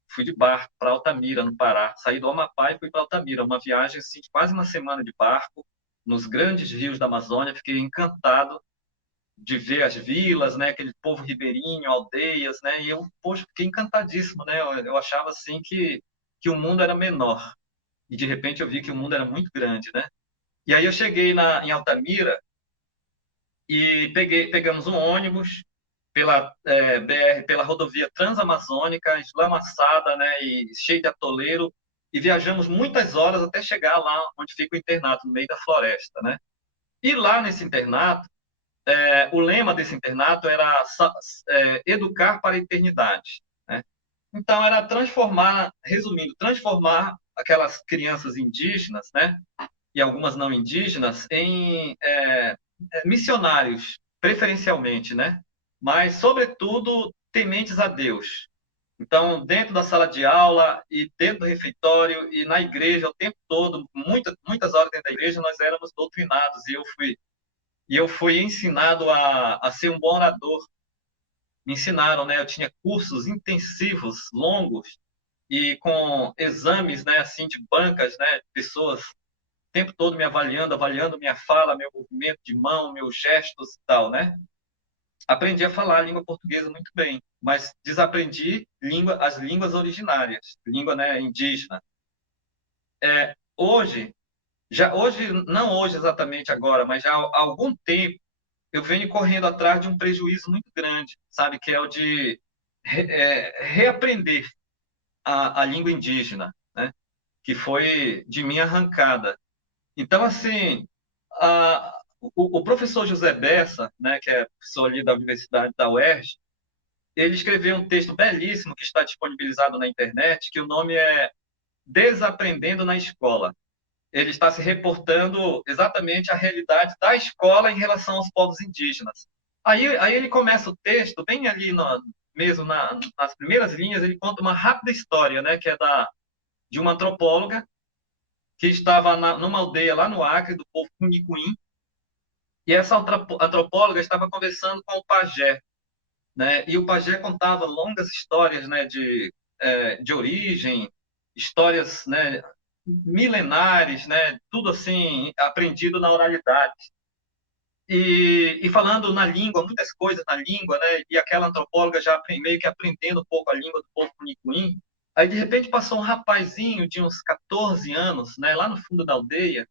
Fui de barco para Altamira, no Pará. Saí do Amapá e fui para Altamira, uma viagem assim, de quase uma semana de barco, nos grandes rios da Amazônia. Fiquei encantado de ver as vilas, né? Aquele povo ribeirinho, aldeias, né? E eu, poxa, fiquei encantadíssimo, né? Eu achava assim que o mundo era menor. E de repente eu vi que o mundo era muito grande, né? E aí eu cheguei em Altamira e pegamos um ônibus pela rodovia Transamazônica, eslamaçada, né, e cheia de atoleiro, e viajamos muitas horas até chegar lá onde fica o internato, no meio da floresta, né? E lá nesse internato, o lema desse internato era educar para a eternidade, né? Então era resumindo, transformar aquelas crianças indígenas, né, e algumas não indígenas em missionários, preferencialmente, né? Mas, sobretudo, tementes a Deus. Então, dentro da sala de aula e dentro do refeitório e na igreja, o tempo todo, muitas horas dentro da igreja, nós éramos doutrinados e eu fui ensinado a ser um bom orador. Me ensinaram, né? Eu tinha cursos intensivos, longos e com exames, né? Assim, de bancas, né? Pessoas o tempo todo me avaliando minha fala, meu movimento de mão, meus gestos e tal, né? Aprendi a falar a língua portuguesa muito bem, mas desaprendi as línguas originárias, língua, né, indígena. Hoje, hoje, não hoje exatamente agora, mas já há algum tempo, eu venho correndo atrás de um prejuízo muito grande, sabe, que é o de reaprender a língua indígena, né, que foi de mim arrancada. Então, assim, o professor José Bessa, né, que é professor ali da Universidade da UERJ, ele escreveu um texto belíssimo que está disponibilizado na internet, que o nome é Desaprendendo na Escola. Ele está se reportando exatamente à realidade da escola em relação aos povos indígenas. Aí ele começa o texto, bem ali mesmo nas primeiras linhas, ele conta uma rápida história, né, que é de uma antropóloga que estava numa aldeia lá no Acre, do povo Cunicuim, e essa antropóloga estava conversando com o pajé, né? E o pajé contava longas histórias, né, de origem, histórias, né, milenares, né, tudo assim aprendido na oralidade. E falando na língua, muitas coisas na língua, né? E aquela antropóloga já meio que aprendendo um pouco a língua do povo Cunicuim. Aí, de repente, passou um rapazinho de uns 14 anos, né, lá no fundo da aldeia,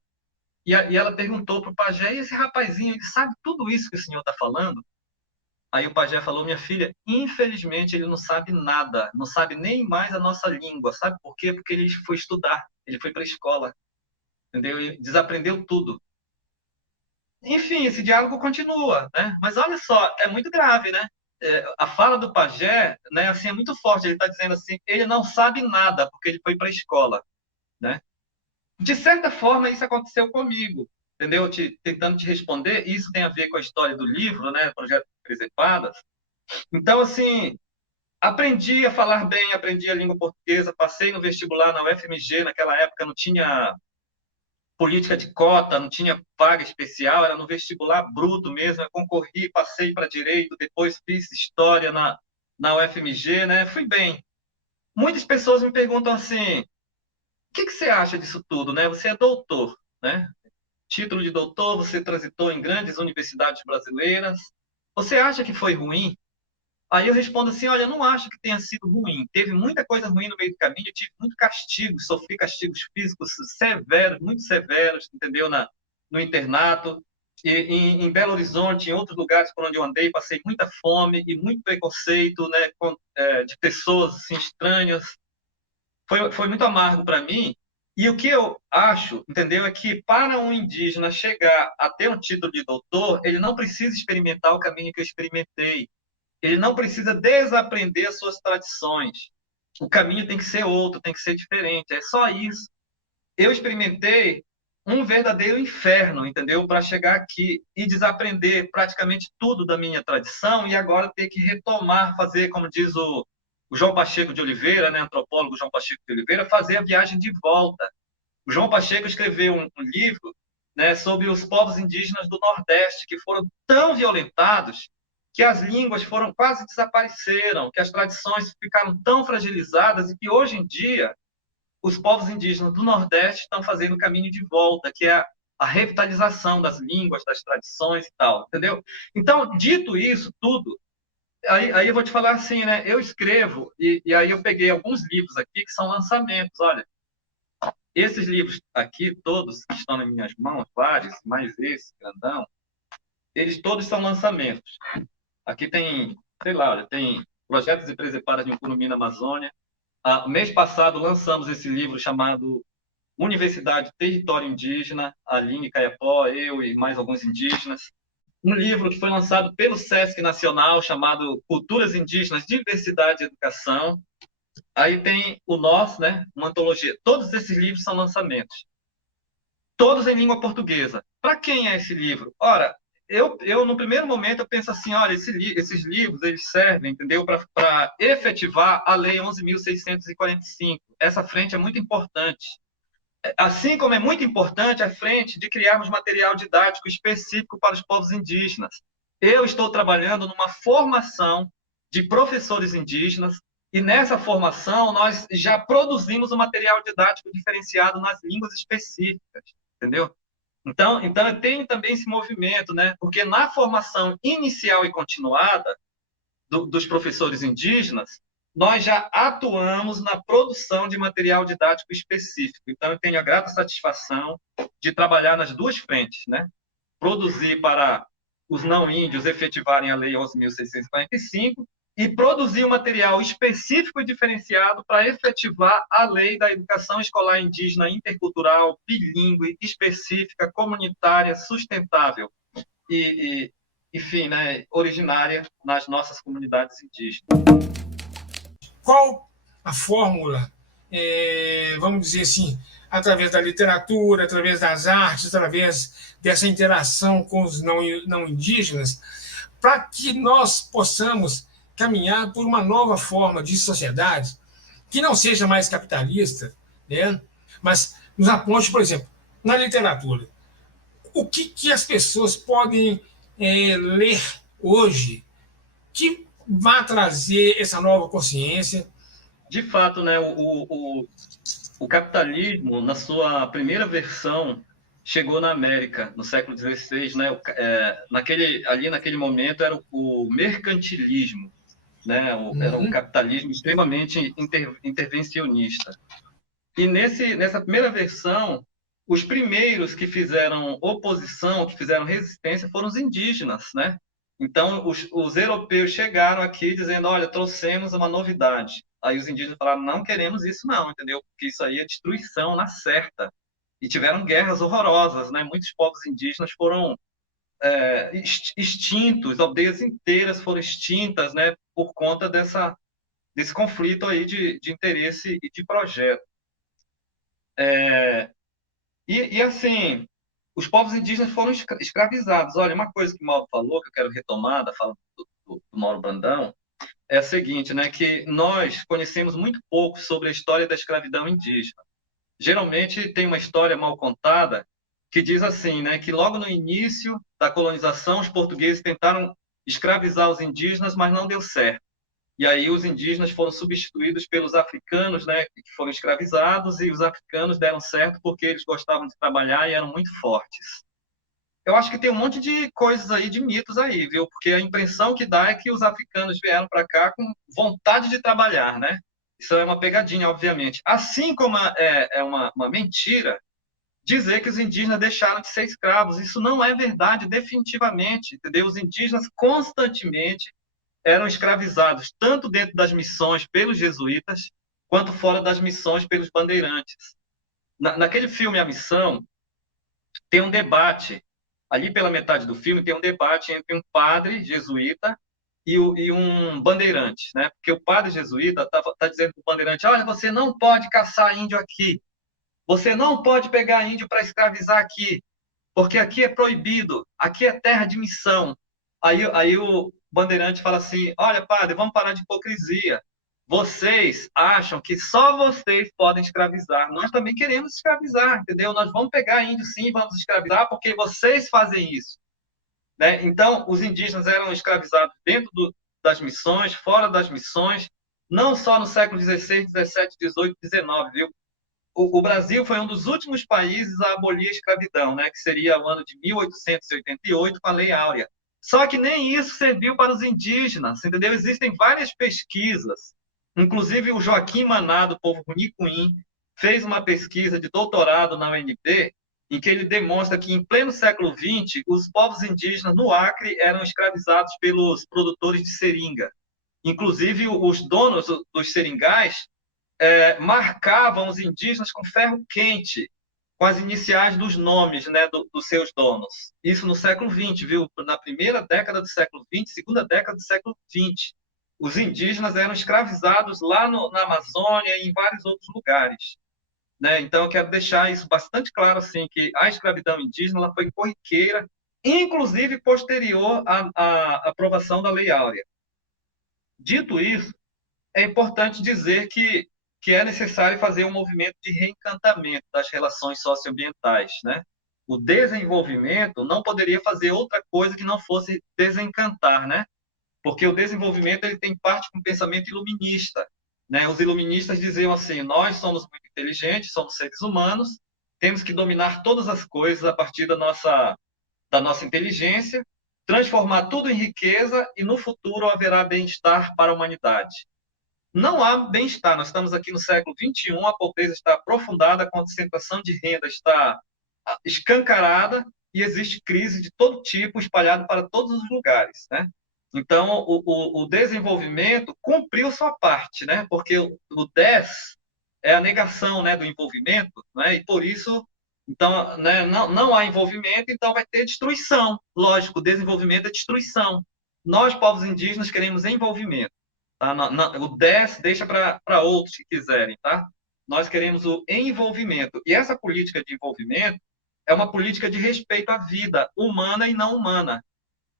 e ela perguntou para o pajé, e esse rapazinho, ele sabe tudo isso que o senhor está falando? Aí o pajé falou, minha filha, infelizmente ele não sabe nada, não sabe nem mais a nossa língua. Sabe por quê? Porque ele foi estudar, ele foi para a escola, entendeu? Ele desaprendeu tudo. enfim, esse diálogo continua, né? Mas olha só, é muito grave, né? A fala do pajé, né, assim, é muito forte. Ele está dizendo assim, ele não sabe nada porque ele foi para a escola, né? De certa forma, isso aconteceu comigo, entendeu? Tentando te responder, isso tem a ver com a história do livro, né? Projeto Presepadas. Então, assim, aprendi a falar bem, aprendi a língua portuguesa, passei no vestibular na UFMG, naquela época não tinha política de cota, não tinha vaga especial, era no vestibular bruto mesmo, eu concorri, passei para direito, depois fiz história na UFMG, né? Fui bem. Muitas pessoas me perguntam assim, o que você acha disso tudo, né? Você é doutor, né? Título de doutor, você transitou em grandes universidades brasileiras. Você acha que foi ruim? Aí eu respondo assim, olha, eu não acho que tenha sido ruim. Teve muita coisa ruim no meio do caminho, eu tive muito castigo, sofri castigos físicos severos, muito severos, entendeu? No internato. E, em Belo Horizonte, em outros lugares por onde eu andei, passei muita fome e muito preconceito, né, de pessoas assim, estranhas. Foi muito amargo para mim. E o que eu acho, entendeu, é que para um indígena chegar a ter um título de doutor, ele não precisa experimentar o caminho que eu experimentei. Ele não precisa desaprender as suas tradições. O caminho tem que ser outro, tem que ser diferente. É só isso. Eu experimentei um verdadeiro inferno, entendeu? Para chegar aqui e desaprender praticamente tudo da minha tradição e agora ter que retomar, fazer, como diz o João Pacheco de Oliveira, né, antropólogo João Pacheco de Oliveira, fazer a viagem de volta. O João Pacheco escreveu um livro, né, sobre os povos indígenas do Nordeste que foram tão violentados que as línguas foram quase desapareceram, que as tradições ficaram tão fragilizadas e que hoje em dia os povos indígenas do Nordeste estão fazendo o caminho de volta, que é a revitalização das línguas, das tradições e tal, entendeu? Então, dito isso tudo, aí eu vou te falar assim, né? Eu escrevo, e aí eu peguei alguns livros aqui que são lançamentos, olha. Esses livros aqui, todos que estão nas minhas mãos, vários, mais esse, grandão, eles todos são lançamentos. Aqui tem, sei lá, olha, tem Projetos e Presepadas de Curumim na Amazônia. Mês passado lançamos esse livro chamado Universidade Território Indígena, Aline Caiapó, eu e mais alguns indígenas. Um livro que foi lançado pelo SESC Nacional chamado Culturas Indígenas, Diversidade e Educação. Aí tem o nosso, né, uma antologia. Todos esses livros são lançamentos. Todos em língua portuguesa. Para quem é esse livro? Ora, eu no primeiro momento eu penso assim, olha, esses livros eles servem, entendeu, para efetivar a Lei 11.645. Essa frente é muito importante. Assim como é muito importante a frente de criarmos material didático específico para os povos indígenas. Eu estou trabalhando numa formação de professores indígenas e nessa formação nós já produzimos um material didático diferenciado nas línguas específicas, entendeu? Então eu tenho também esse movimento, né? Porque na formação inicial e continuada dos professores indígenas, nós já atuamos na produção de material didático específico. Então, eu tenho a grata satisfação de trabalhar nas duas frentes, né? Produzir para os não índios efetivarem a Lei 11.645 e produzir um material específico e diferenciado para efetivar a Lei da Educação Escolar Indígena Intercultural, bilíngue, específica, comunitária, sustentável e enfim, né, originária nas nossas comunidades indígenas. Qual a fórmula, vamos dizer assim, através da literatura, através das artes, através dessa interação com os não indígenas, para que nós possamos caminhar por uma nova forma de sociedade que não seja mais capitalista, né? Mas nos aponte, por exemplo, na literatura. O que as pessoas podem ler hoje que vai trazer essa nova consciência? De fato, né, o capitalismo, na sua primeira versão, chegou na América, no século XVI. Né, ali naquele momento era o mercantilismo, né, era um capitalismo extremamente intervencionista. E nessa primeira versão, os primeiros que fizeram oposição, que fizeram resistência, foram os indígenas, né? Então, os europeus chegaram aqui dizendo, olha, trouxemos uma novidade. Aí os indígenas falaram, não queremos isso não, entendeu? Porque isso aí é destruição na certa. E tiveram guerras horrorosas, né? Muitos povos indígenas foram extintos, aldeias inteiras foram extintas, né, por conta desse conflito aí de interesse e de projeto. Assim, os povos indígenas foram escravizados. Olha, uma coisa que o Mauro falou, que eu quero retomar da fala do Mauro Brandão, é a seguinte, né, que nós conhecemos muito pouco sobre a história da escravidão indígena. Geralmente tem uma história mal contada que diz assim, né, que logo no início da colonização os portugueses tentaram escravizar os indígenas, mas não deu certo. E aí os indígenas foram substituídos pelos africanos, né, que foram escravizados, e os africanos deram certo porque eles gostavam de trabalhar e eram muito fortes. Eu acho que tem um monte de coisas aí, de mitos aí, viu? Porque a impressão que dá é que os africanos vieram para cá com vontade de trabalhar, né? Isso é uma pegadinha, obviamente. Assim como é uma mentira dizer que os indígenas deixaram de ser escravos. Isso não é verdade, definitivamente, entendeu? Os indígenas constantemente eram escravizados, tanto dentro das missões pelos jesuítas, quanto fora das missões pelos bandeirantes. Naquele filme A Missão, tem um debate, ali pela metade do filme, tem um debate entre um padre jesuíta e um bandeirante, né? Porque o padre jesuíta está dizendo para o bandeirante, olha, você não pode caçar índio aqui, você não pode pegar índio para escravizar aqui, porque aqui é proibido, aqui é terra de missão. Aí o bandeirante fala assim, olha, padre, vamos parar de hipocrisia. Vocês acham que só vocês podem escravizar. Nós também queremos escravizar, entendeu? Nós vamos pegar índio, sim, vamos escravizar, porque vocês fazem isso. Né? Então, os indígenas eram escravizados dentro das missões, fora das missões, não só no século XVI, XVII, XVIII, XIX, viu? O Brasil foi um dos últimos países a abolir a escravidão, né? Que seria o ano de 1888, com a Lei Áurea. Só que nem isso serviu para os indígenas, entendeu? Existem várias pesquisas, inclusive o Joaquim Maná, do povo Runicuim, fez uma pesquisa de doutorado na UNB, em que ele demonstra que, em pleno século XX, os povos indígenas no Acre eram escravizados pelos produtores de seringa. Inclusive, os donos dos seringais marcavam os indígenas com ferro quente, com as iniciais dos nomes, né, dos seus donos. Isso no século XX, viu? Na primeira década do século XX, segunda década do século XX. Os indígenas eram escravizados lá na Amazônia e em vários outros lugares. Né? Então, eu quero deixar isso bastante claro, assim, que a escravidão indígena ela foi corriqueira, inclusive posterior à aprovação da Lei Áurea. Dito isso, é importante dizer que é necessário fazer um movimento de reencantamento das relações socioambientais, né? O desenvolvimento não poderia fazer outra coisa que não fosse desencantar, né? Porque o desenvolvimento ele tem parte com o pensamento iluminista, né? Os iluministas diziam assim, nós somos muito inteligentes, somos seres humanos, temos que dominar todas as coisas a partir da nossa inteligência, transformar tudo em riqueza e no futuro haverá bem-estar para a humanidade. Não há bem-estar. Nós estamos aqui no século XXI, a pobreza está aprofundada, a concentração de renda está escancarada e existe crise de todo tipo espalhada para todos os lugares, né? Então, o desenvolvimento cumpriu sua parte, né? Porque o 10 é a negação, né, do envolvimento, né? E por isso, então, né, não há envolvimento, então vai ter destruição. Lógico, o desenvolvimento é destruição. Nós, povos indígenas, queremos envolvimento. Tá? O 10 deixa para outros que quiserem, tá? Nós queremos o envolvimento. E essa política de envolvimento é uma política de respeito à vida humana e não humana.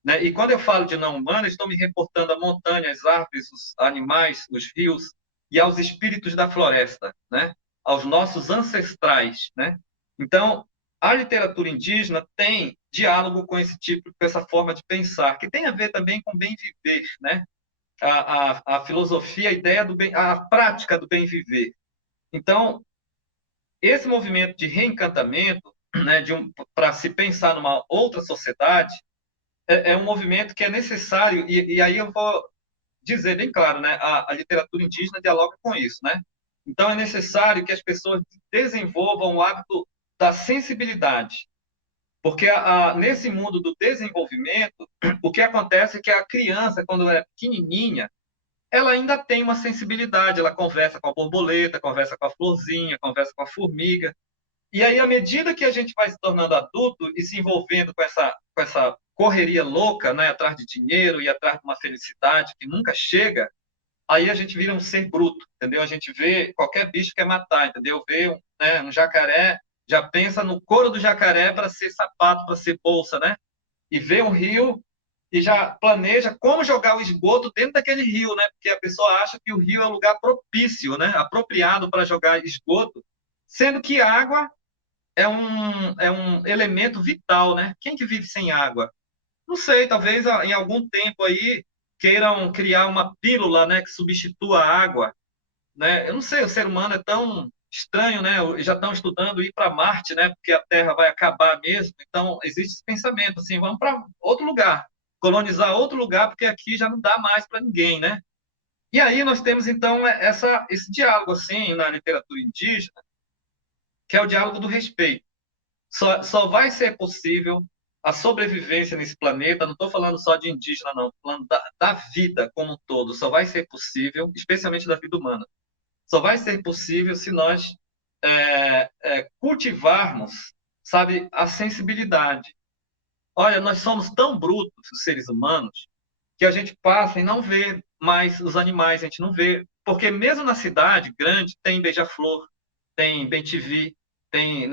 Né? E quando eu falo de não humana, estou me reportando à montanha, às árvores, os animais, os rios e aos espíritos da floresta, né? Aos nossos ancestrais. Né? Então, a literatura indígena tem diálogo com esse tipo, com essa forma de pensar, que tem a ver também com bem viver, né? A filosofia, a ideia do bem, a prática do bem viver. Então, esse movimento de reencantamento, né, para se pensar numa outra sociedade, é um movimento que é necessário, e aí eu vou dizer bem claro, né, a literatura indígena dialoga com isso, né? Então, é necessário que as pessoas desenvolvam o hábito da sensibilidade, porque nesse mundo do desenvolvimento, o que acontece é que a criança, quando é pequenininha, ela ainda tem uma sensibilidade, ela conversa com a borboleta, conversa com a florzinha, conversa com a formiga. E aí, à medida que a gente vai se tornando adulto e se envolvendo com essa correria louca, né, atrás de dinheiro e atrás de uma felicidade que nunca chega, aí a gente vira um ser bruto, entendeu? A gente vê qualquer bicho quer matar, entendeu? Vê né, um jacaré, já pensa no couro do jacaré para ser sapato, para ser bolsa, né? E vê um rio e já planeja como jogar o esgoto dentro daquele rio, né? Porque a pessoa acha que o rio é um lugar propício, né? Apropriado para jogar esgoto, sendo que água é um elemento vital, né? Quem que vive sem água? Não sei, talvez em algum tempo aí queiram criar uma pílula, né, que substitua a água, né? Eu não sei, o ser humano é tão estranho, né? Já estão estudando ir para Marte, né? Porque a Terra vai acabar mesmo. Então existe esse pensamento assim, vamos para outro lugar, colonizar outro lugar, porque aqui já não dá mais para ninguém, né? E aí nós temos então esse diálogo assim na literatura indígena, que é o diálogo do respeito. Só vai ser possível a sobrevivência nesse planeta, não estou falando só de indígena, não, estou falando da vida como um todo, só vai ser possível, especialmente da vida humana, só vai ser possível se nós cultivarmos, sabe, a sensibilidade. Olha, nós somos tão brutos, os seres humanos, que a gente passa e não vê mais os animais, a gente não vê, porque mesmo na cidade grande tem beija-flor, tem bem-te-vi, tem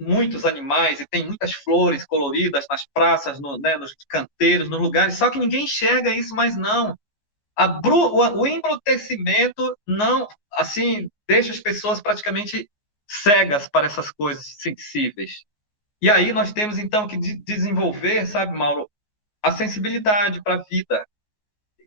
muitos animais e tem muitas flores coloridas nas praças, né, nos canteiros, nos lugares, só que ninguém enxerga isso, mas não. O embrutecimento não, assim, deixa as pessoas praticamente cegas para essas coisas sensíveis. E aí nós temos, então, que desenvolver, sabe, Mauro, a sensibilidade para a vida.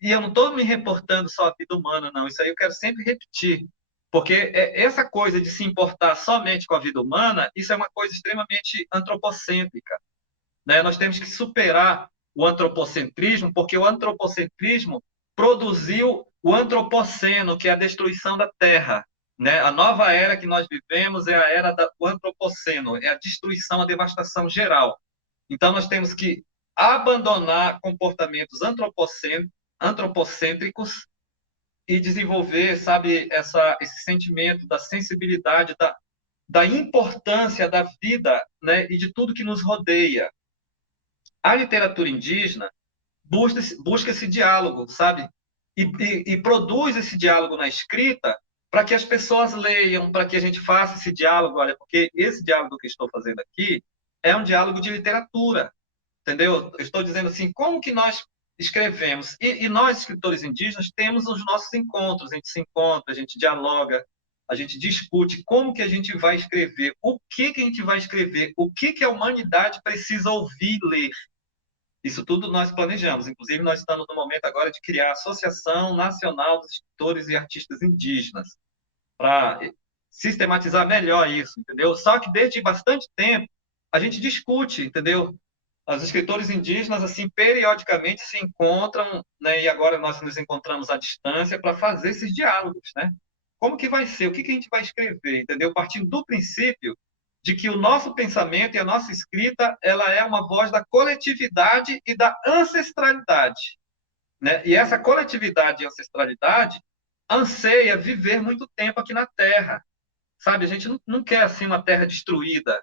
E eu não estou me reportando só à vida humana, não. Isso aí eu quero sempre repetir. Porque essa coisa de se importar somente com a vida humana, isso é uma coisa extremamente antropocêntrica, né? Nós temos que superar o antropocentrismo, porque o antropocentrismo produziu o antropoceno, que é a destruição da Terra, né? A nova era que nós vivemos é a era do antropoceno, é a destruição, a devastação geral. Então, nós temos que abandonar comportamentos antropocêntricos e desenvolver, sabe, esse sentimento da sensibilidade, da importância da vida, né, e de tudo que nos rodeia. A literatura indígena busca esse diálogo, sabe? E produz esse diálogo na escrita para que as pessoas leiam, para que a gente faça esse diálogo, olha, porque esse diálogo que estou fazendo aqui é um diálogo de literatura, entendeu? Eu estou dizendo assim, como que nós escrevemos? E nós, escritores indígenas, temos os nossos encontros, a gente se encontra, a gente dialoga, a gente discute como que a gente vai escrever, o que que a gente vai escrever, o que que a humanidade precisa ouvir e ler. Isso tudo nós planejamos. Inclusive, nós estamos no momento agora de criar a Associação Nacional dos Escritores e Artistas Indígenas, para sistematizar melhor isso, entendeu? Só que desde bastante tempo a gente discute, entendeu? Os escritores indígenas, assim, periodicamente se encontram, né? E agora nós nos encontramos à distância para fazer esses diálogos, né? Como que vai ser? O que que a gente vai escrever, entendeu? Partindo do princípio de que o nosso pensamento e a nossa escrita, ela é uma voz da coletividade e da ancestralidade, né? E essa coletividade e ancestralidade anseia viver muito tempo aqui na Terra, sabe? A gente não quer, assim, uma Terra destruída,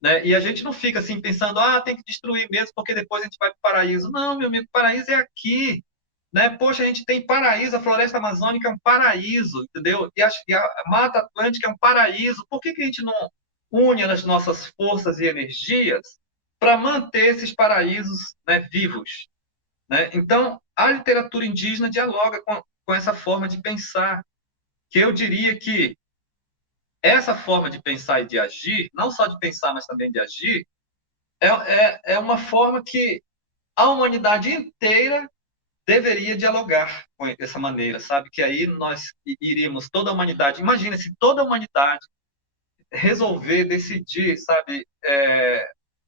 né? E a gente não fica, assim, pensando, tem que destruir mesmo, porque depois a gente vai para o paraíso. Não, meu amigo, o paraíso é aqui, né? Poxa, a gente tem paraíso, a floresta amazônica é um paraíso, entendeu? E a Mata Atlântica é um paraíso. Por que que a gente não une as nossas forças e energias para manter esses paraísos, né, vivos, né? Então, a literatura indígena dialoga com essa forma de pensar, que eu diria que essa forma de pensar e de agir, não só de pensar, mas também de agir, é uma forma que a humanidade inteira deveria dialogar com essa maneira, sabe? Que aí nós iríamos, toda a humanidade, imagina se toda a humanidade resolver decidir, sabe,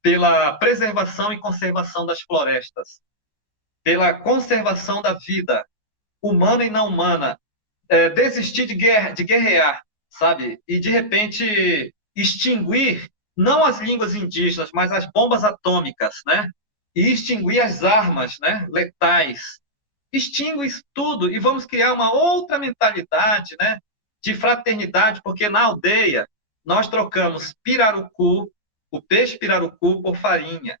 pela preservação e conservação das florestas, pela conservação da vida humana e não humana, desistir de guerrear, sabe, e de repente extinguir não as línguas indígenas, mas as bombas atômicas, né, e extinguir as armas, né, letais, extingue isso tudo e vamos criar uma outra mentalidade, né, de fraternidade, porque na aldeia nós trocamos pirarucu, o peixe pirarucu, por farinha.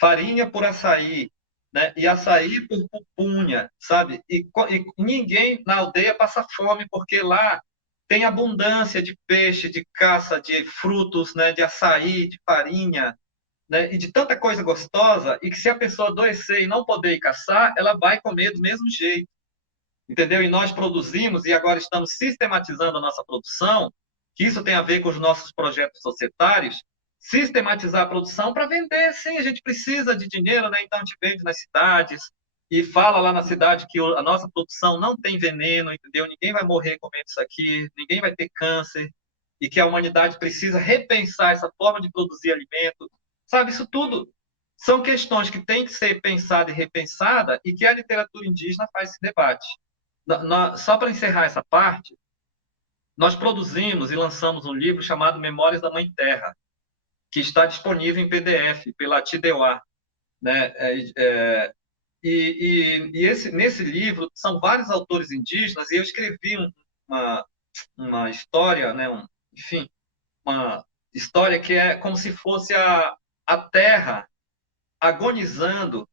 farinha por açaí, né? E açaí por pupunha, sabe? E ninguém na aldeia passa fome, porque lá tem abundância de peixe, de caça, de frutos, né? De açaí, de farinha, né? E de tanta coisa gostosa, e que se a pessoa adoecer e não poder ir caçar, ela vai comer do mesmo jeito, entendeu? E nós produzimos, e agora estamos sistematizando a nossa produção, que isso tem a ver com os nossos projetos societários, sistematizar a produção para vender, sim, a gente precisa de dinheiro, né? Então a gente vende nas cidades, e fala lá na cidade que a nossa produção não tem veneno, entendeu? Ninguém vai morrer comendo isso aqui, ninguém vai ter câncer, e que a humanidade precisa repensar essa forma de produzir alimento, sabe? Isso tudo são questões que têm que ser pensada e repensada, e que a literatura indígena faz esse debate. Só para encerrar essa parte, nós produzimos e lançamos um livro chamado Memórias da Mãe Terra, que está disponível em PDF pela Tideuá, né? Nesse livro são vários autores indígenas, e eu escrevi uma história, né? Enfim, uma história que é como se fosse a terra agonizando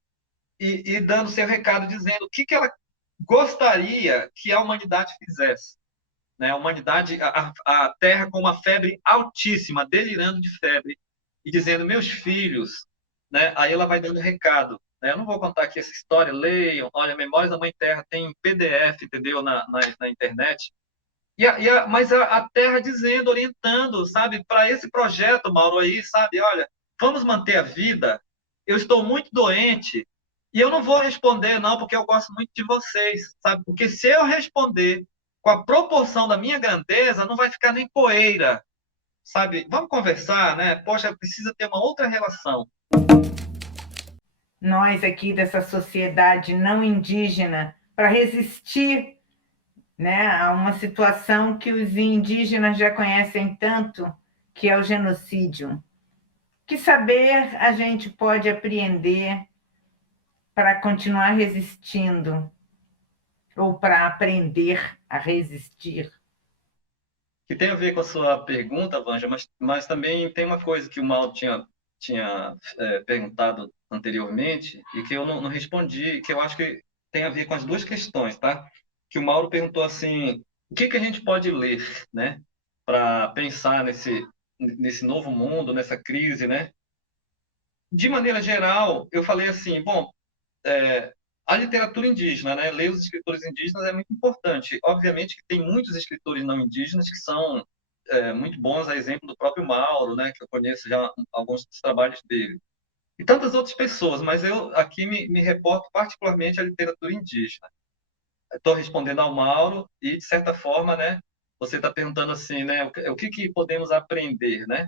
e dando seu recado, dizendo o que ela gostaria que a humanidade fizesse. Né? A humanidade, a Terra com uma febre altíssima, delirando de febre, e dizendo, meus filhos, né? Aí ela vai dando recado. Né? Eu não vou contar aqui essa história, leiam, olha, Memórias da Mãe Terra tem PDF, entendeu, na internet. Mas a Terra dizendo, orientando, sabe, para esse projeto, Mauro, aí, sabe, olha, vamos manter a vida, eu estou muito doente, e eu não vou responder, não, porque eu gosto muito de vocês, sabe, porque se eu responder com a proporção da minha grandeza, não vai ficar nem poeira, sabe, vamos conversar, né, poxa, precisa ter uma outra relação. Nós aqui dessa sociedade não indígena, para resistir, né, a uma situação que os indígenas já conhecem tanto, que é o genocídio. Que saber a gente pode apreender para continuar resistindo, ou para aprender a resistir? Que tem a ver com a sua pergunta, Vanja, mas também tem uma coisa que o Mauro tinha perguntado anteriormente e que eu não respondi, que eu acho que tem a ver com as duas questões, tá? Que o Mauro perguntou assim, o que a gente pode ler, né, para pensar nesse novo mundo, nessa crise, né? De maneira geral, eu falei assim, bom, a literatura indígena, né? Ler os escritores indígenas é muito importante. Obviamente que tem muitos escritores não indígenas que são muito bons, a exemplo do próprio Mauro, né? Que eu conheço já alguns dos trabalhos dele. E tantas outras pessoas, mas eu aqui me reporto particularmente à literatura indígena. Estou respondendo ao Mauro e, de certa forma, né? Você está perguntando assim, né? O que podemos aprender, né?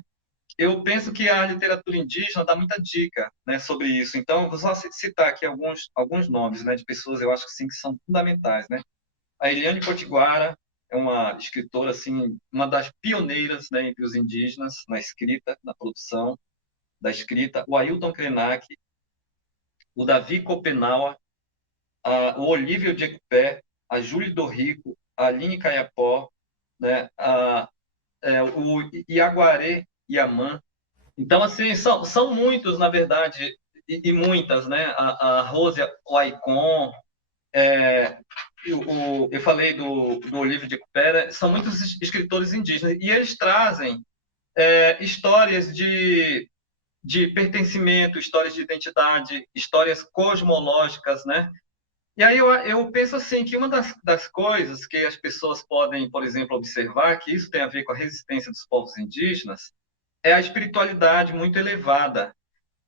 Eu penso que a literatura indígena dá muita dica, né, sobre isso. Então, eu vou só citar aqui alguns nomes, né, de pessoas, eu acho assim, que são fundamentais, né? A Eliane Potiguara é uma escritora, assim, uma das pioneiras, né, entre os indígenas na escrita, na produção da escrita. O Ailton Krenak, o Davi Copenaua, o Olívio de Ecupé, a Júlia Dorrico, a Aline Caiapó, né, o Iaguaré Yaman. Então, assim, são muitos, na verdade, e muitas, né? A Rose Waicon, eu falei do Olívio de Cupera, são muitos escritores indígenas, e eles trazem histórias de pertencimento, histórias de identidade, histórias cosmológicas, né? E aí eu penso assim, que uma das coisas que as pessoas podem, por exemplo, observar, que isso tem a ver com a resistência dos povos indígenas, é a espiritualidade muito elevada,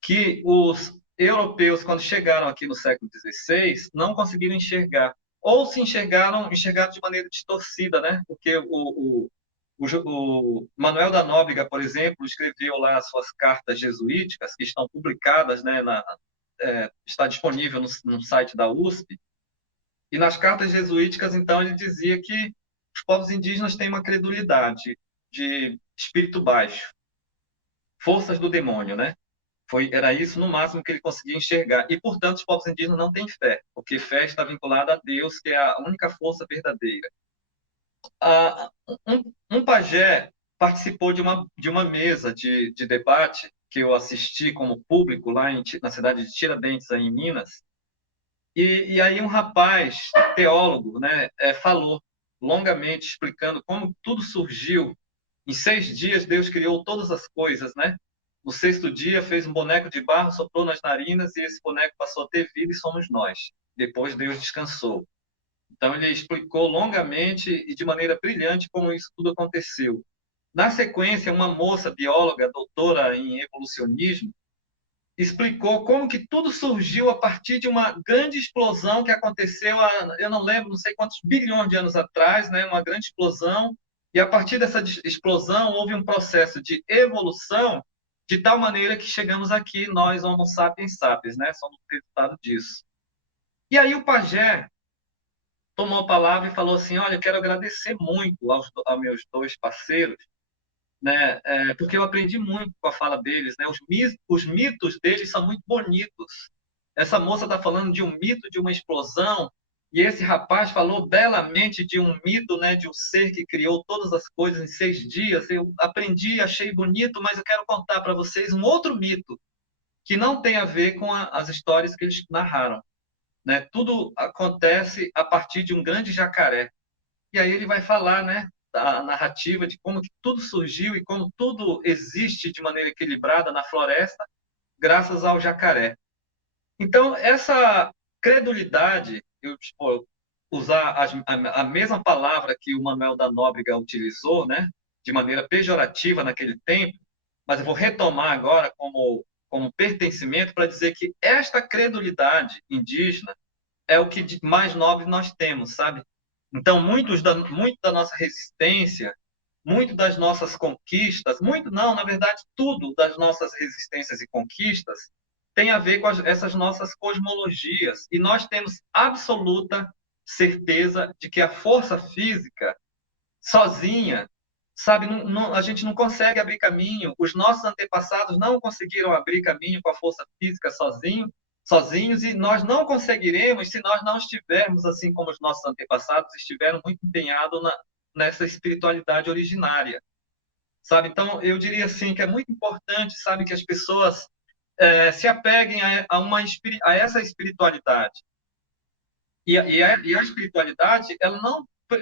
que os europeus, quando chegaram aqui no século XVI, não conseguiram enxergar. Ou se enxergaram de maneira distorcida, né? Porque o Manuel da Nóbrega, por exemplo, escreveu lá as suas cartas jesuíticas, que estão publicadas, né, está disponível no site da USP. E nas cartas jesuíticas, então, ele dizia que os povos indígenas têm uma credulidade de espírito baixo, forças do demônio, né? Era isso no máximo que ele conseguia enxergar. E, portanto, os povos indígenas não têm fé, porque fé está vinculada a Deus, que é a única força verdadeira. Um pajé participou de uma mesa de debate que eu assisti como público lá na cidade de Tiradentes, aí em Minas. E aí um rapaz, teólogo, né, falou longamente, explicando como tudo surgiu. Em 6 dias, Deus criou todas as coisas, né? No 6º dia, fez um boneco de barro, soprou nas narinas e esse boneco passou a ter vida e somos nós. Depois, Deus descansou. Então, ele explicou longamente e de maneira brilhante como isso tudo aconteceu. Na sequência, uma moça bióloga, doutora em evolucionismo, explicou como que tudo surgiu a partir de uma grande explosão que aconteceu eu não lembro, não sei quantos bilhões de anos atrás, né? Uma grande explosão, e a partir dessa explosão houve um processo de evolução de tal maneira que chegamos aqui, nós, Homo sapiens sapiens, né? Somos o resultado disso. E aí o pajé tomou a palavra e falou assim, olha, eu quero agradecer muito aos meus 2 parceiros, né? Porque eu aprendi muito com a fala deles, né? Os mitos deles são muito bonitos. Essa moça está falando de um mito de uma explosão, e esse rapaz falou belamente de um mito, né? De um ser que criou todas as coisas em 6 dias. Eu aprendi, achei bonito, mas eu quero contar para vocês um outro mito que não tem a ver com as histórias que eles narraram, né? Tudo acontece a partir de um grande jacaré. E aí ele vai falar, né, da narrativa de como que tudo surgiu e como tudo existe de maneira equilibrada na floresta, graças ao jacaré. Então, essa credulidade, eu usar a mesma palavra que o Manuel da Nóbrega utilizou, né, de maneira pejorativa naquele tempo, mas eu vou retomar agora como pertencimento para dizer que esta credulidade indígena é o que de mais nobre nós temos, sabe? Então, muito da nossa resistência, muito das nossas conquistas, muito não, na verdade, tudo das nossas resistências e conquistas tem a ver com essas nossas cosmologias. E nós temos absoluta certeza de que a força física, sozinha, sabe, a gente não consegue abrir caminho. Os nossos antepassados não conseguiram abrir caminho com a força física sozinhos, e nós não conseguiremos se nós não estivermos, assim como os nossos antepassados estiveram, muito empenhados nessa espiritualidade originária, sabe? Então, eu diria assim que é muito importante, sabe, que as pessoas se apeguem a essa espiritualidade. E a espiritualidade, ela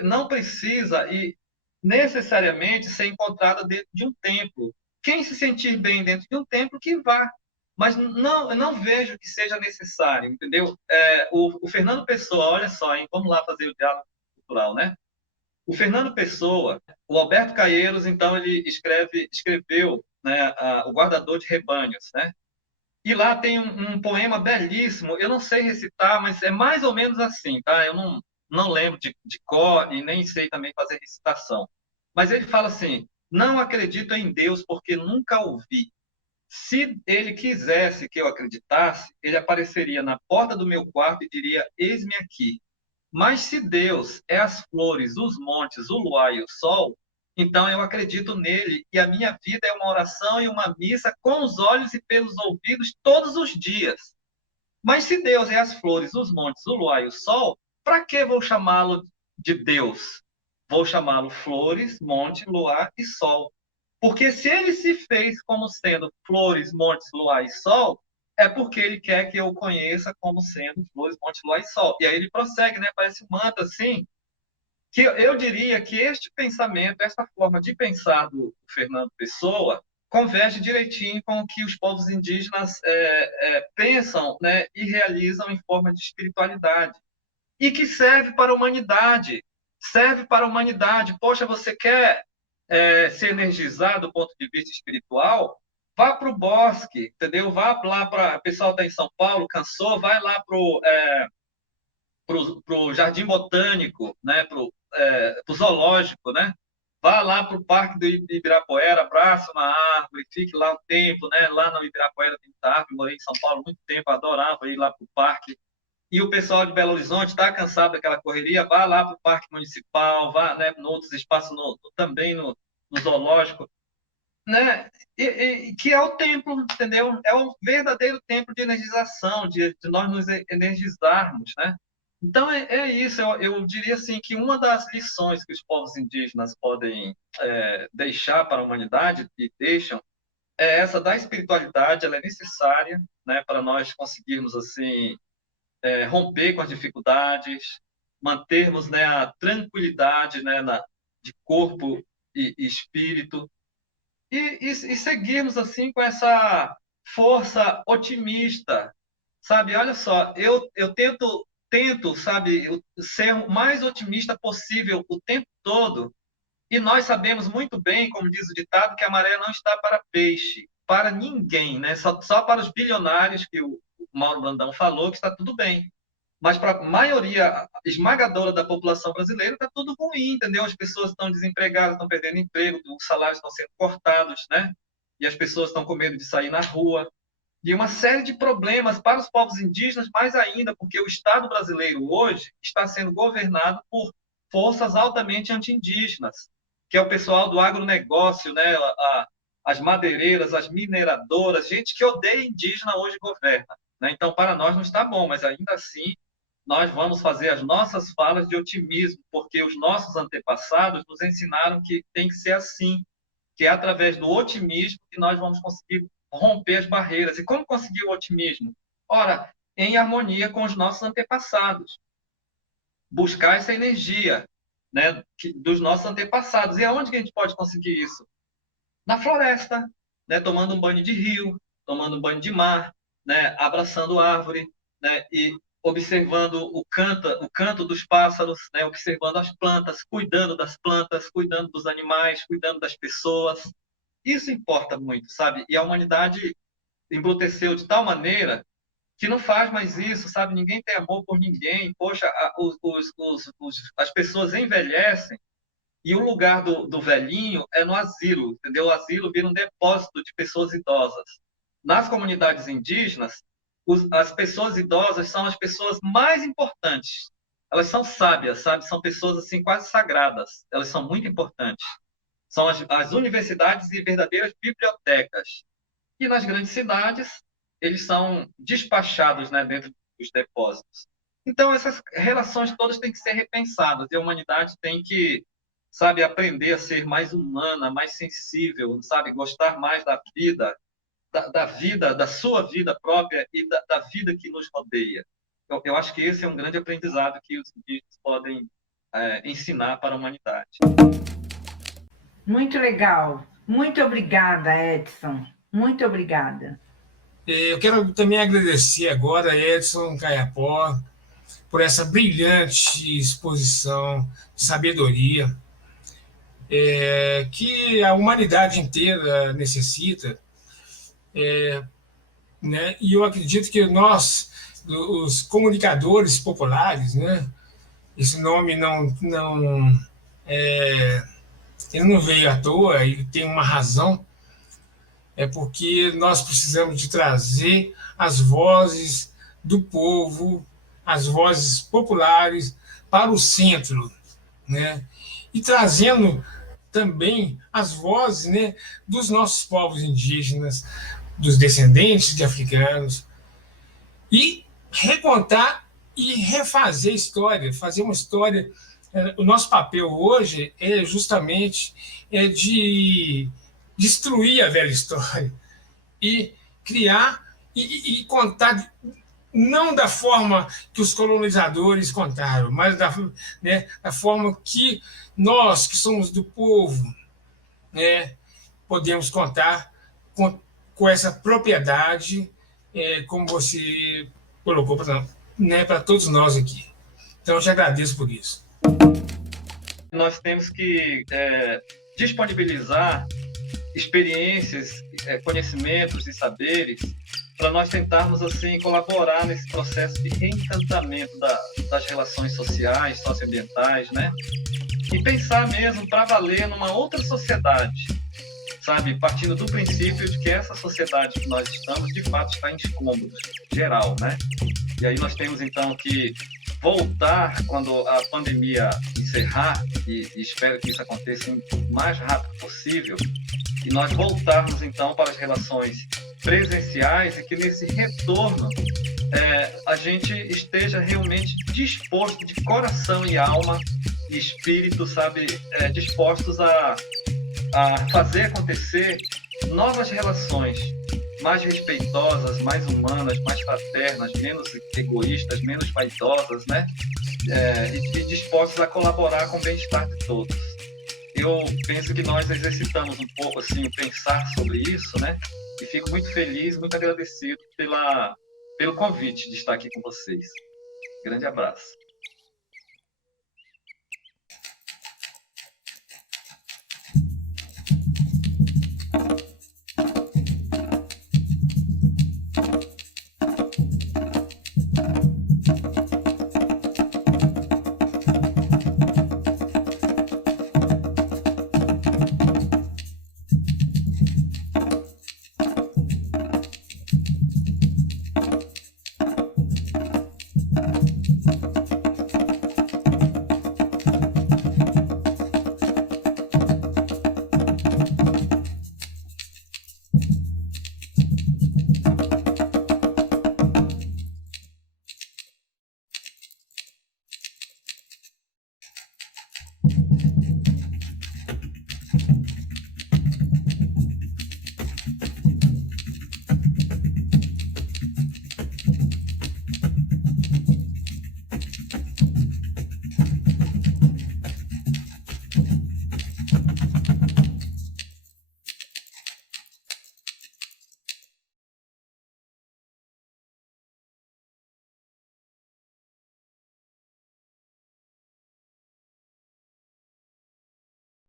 não precisa e necessariamente ser encontrada dentro de um templo. Quem se sentir bem dentro de um templo, que vá. Mas não, eu não vejo que seja necessário, entendeu? O Fernando Pessoa, olha só, hein? Vamos lá fazer o diálogo cultural, né? O Fernando Pessoa, o Alberto Caeiros, então, ele escreveu, né, O Guardador de Rebanhos, né? E lá tem um poema belíssimo, eu não sei recitar, mas é mais ou menos assim, tá? Eu não lembro de cor e nem sei também fazer recitação. Mas ele fala assim, não acredito em Deus porque nunca ouvi. Se ele quisesse que eu acreditasse, ele apareceria na porta do meu quarto e diria, eis-me aqui. Mas se Deus é as flores, os montes, o luar e o sol, então eu acredito nele e a minha vida é uma oração e uma missa com os olhos e pelos ouvidos todos os dias. Mas se Deus é as flores, os montes, o luar e o sol, para que vou chamá-lo de Deus? Vou chamá-lo flores, monte, luar e sol. Porque se ele se fez como sendo flores, montes, luar e sol, é porque ele quer que eu conheça como sendo flores, montes, luar e sol. E aí ele prossegue, né? Parece um mantra assim, que eu diria que este pensamento, essa forma de pensar do Fernando Pessoa, converge direitinho com o que os povos indígenas pensam, né, e realizam em forma de espiritualidade. E que serve para a humanidade. Serve para a humanidade. Poxa, você quer se energizar do ponto de vista espiritual? Vá para o bosque, entendeu? Vá lá para... O pessoal está em São Paulo, cansou, vai lá para o Jardim Botânico, né? Para o zoológico, né? Vá lá para o Parque do Ibirapuera, abraça uma árvore, fique lá um tempo, né? Lá no Ibirapuera tem muita árvore, morei em São Paulo há muito tempo, adorava ir lá para o parque. E o pessoal de Belo Horizonte está cansado daquela correria, vá lá para o Parque Municipal, vá, né, em outros espaços, também no zoológico, né? Que é o templo, entendeu? É o verdadeiro templo de energização, de nós nos energizarmos, né? Então, isso. Eu diria assim que uma das lições que os povos indígenas podem deixar para a humanidade, e deixam, é essa da espiritualidade, ela é necessária, né, para nós conseguirmos assim romper com as dificuldades, mantermos, né, a tranquilidade, né, de corpo e espírito, e seguirmos assim com essa força otimista, sabe? Olha só, eu tento, sabe, ser o mais otimista possível o tempo todo, e nós sabemos muito bem, como diz o ditado, que a maré não está para peixe, para ninguém, né? Só para os bilionários, que o Mauro Brandão falou, que está tudo bem. Mas para a maioria esmagadora da população brasileira está tudo ruim, entendeu? As pessoas estão desempregadas, estão perdendo emprego, os salários estão sendo cortados, né? E as pessoas estão com medo de sair na rua. E uma série de problemas para os povos indígenas, mais ainda, porque o Estado brasileiro hoje está sendo governado por forças altamente anti-indígenas, que é o pessoal do agronegócio, né? As madeireiras, as mineradoras, gente que odeia indígena hoje governa, né? Então, para nós não está bom, mas ainda assim nós vamos fazer as nossas falas de otimismo, porque os nossos antepassados nos ensinaram que tem que ser assim, que é através do otimismo que nós vamos conseguir romper as barreiras. E como conseguir o otimismo? Ora, em harmonia com os nossos antepassados. Buscar essa energia, né, dos nossos antepassados. E aonde que a gente pode conseguir isso? Na floresta, né, tomando um banho de rio, tomando um banho de mar, né, abraçando árvore, né, e observando o canto dos pássaros, né, observando as plantas, cuidando dos animais, cuidando das pessoas. Isso importa muito, sabe? E a humanidade embruteceu de tal maneira que não faz mais isso, sabe? Ninguém tem amor por ninguém. Poxa, as pessoas envelhecem e o lugar do velhinho é no asilo, entendeu? O asilo vira um depósito de pessoas idosas. Nas comunidades indígenas, as pessoas idosas são as pessoas mais importantes. Elas são sábias, sabe? São pessoas assim quase sagradas. Elas são muito importantes. São as universidades e verdadeiras bibliotecas. E nas grandes cidades, eles são despachados, né, dentro dos depósitos. Então, essas relações todas têm que ser repensadas. E a humanidade tem que, sabe, aprender a ser mais humana, mais sensível, sabe, gostar mais da vida, da sua vida própria e da vida que nos rodeia. Eu acho que esse é um grande aprendizado que os indígenas podem ensinar para a humanidade. Muito legal. Muito obrigada, Edson. Muito obrigada. Eu quero também agradecer agora a Edson Caiapó por essa brilhante exposição de sabedoria que a humanidade inteira necessita. Né? E eu acredito que nós, os comunicadores populares, né? Esse nome ele não veio à toa, ele tem uma razão, é porque nós precisamos de trazer as vozes do povo, as vozes populares para o centro, né? E trazendo também as vozes, né, dos nossos povos indígenas, dos descendentes de africanos, e recontar e refazer a história, fazer uma história. O nosso papel hoje é justamente de destruir a velha história e criar e contar, não da forma que os colonizadores contaram, mas da forma que nós, que somos do povo, né, podemos contar com essa propriedade, como você colocou para todos nós aqui. Então, eu te agradeço por isso. Nós temos que disponibilizar experiências, conhecimentos e saberes para nós tentarmos assim colaborar nesse processo de reencantamento das relações sociais, socioambientais, né? E pensar mesmo para valer numa outra sociedade, sabe? Partindo do princípio de que essa sociedade que nós estamos, de fato, está em escombros, geral, né? E aí nós temos, então, que voltar quando a pandemia encerrar, e espero que isso aconteça o mais rápido possível, e nós voltarmos, então, para as relações presenciais e que nesse retorno a gente esteja realmente disposto, de coração e alma e espírito, sabe, dispostos a fazer acontecer novas relações mais respeitosas, mais humanas, mais fraternas, menos egoístas, menos vaidosas, né? E dispostos a colaborar com o bem-estar de todos. Eu penso que nós exercitamos um pouco assim o pensar sobre isso, né? E fico muito feliz, muito agradecido pelo convite de estar aqui com vocês. Grande abraço.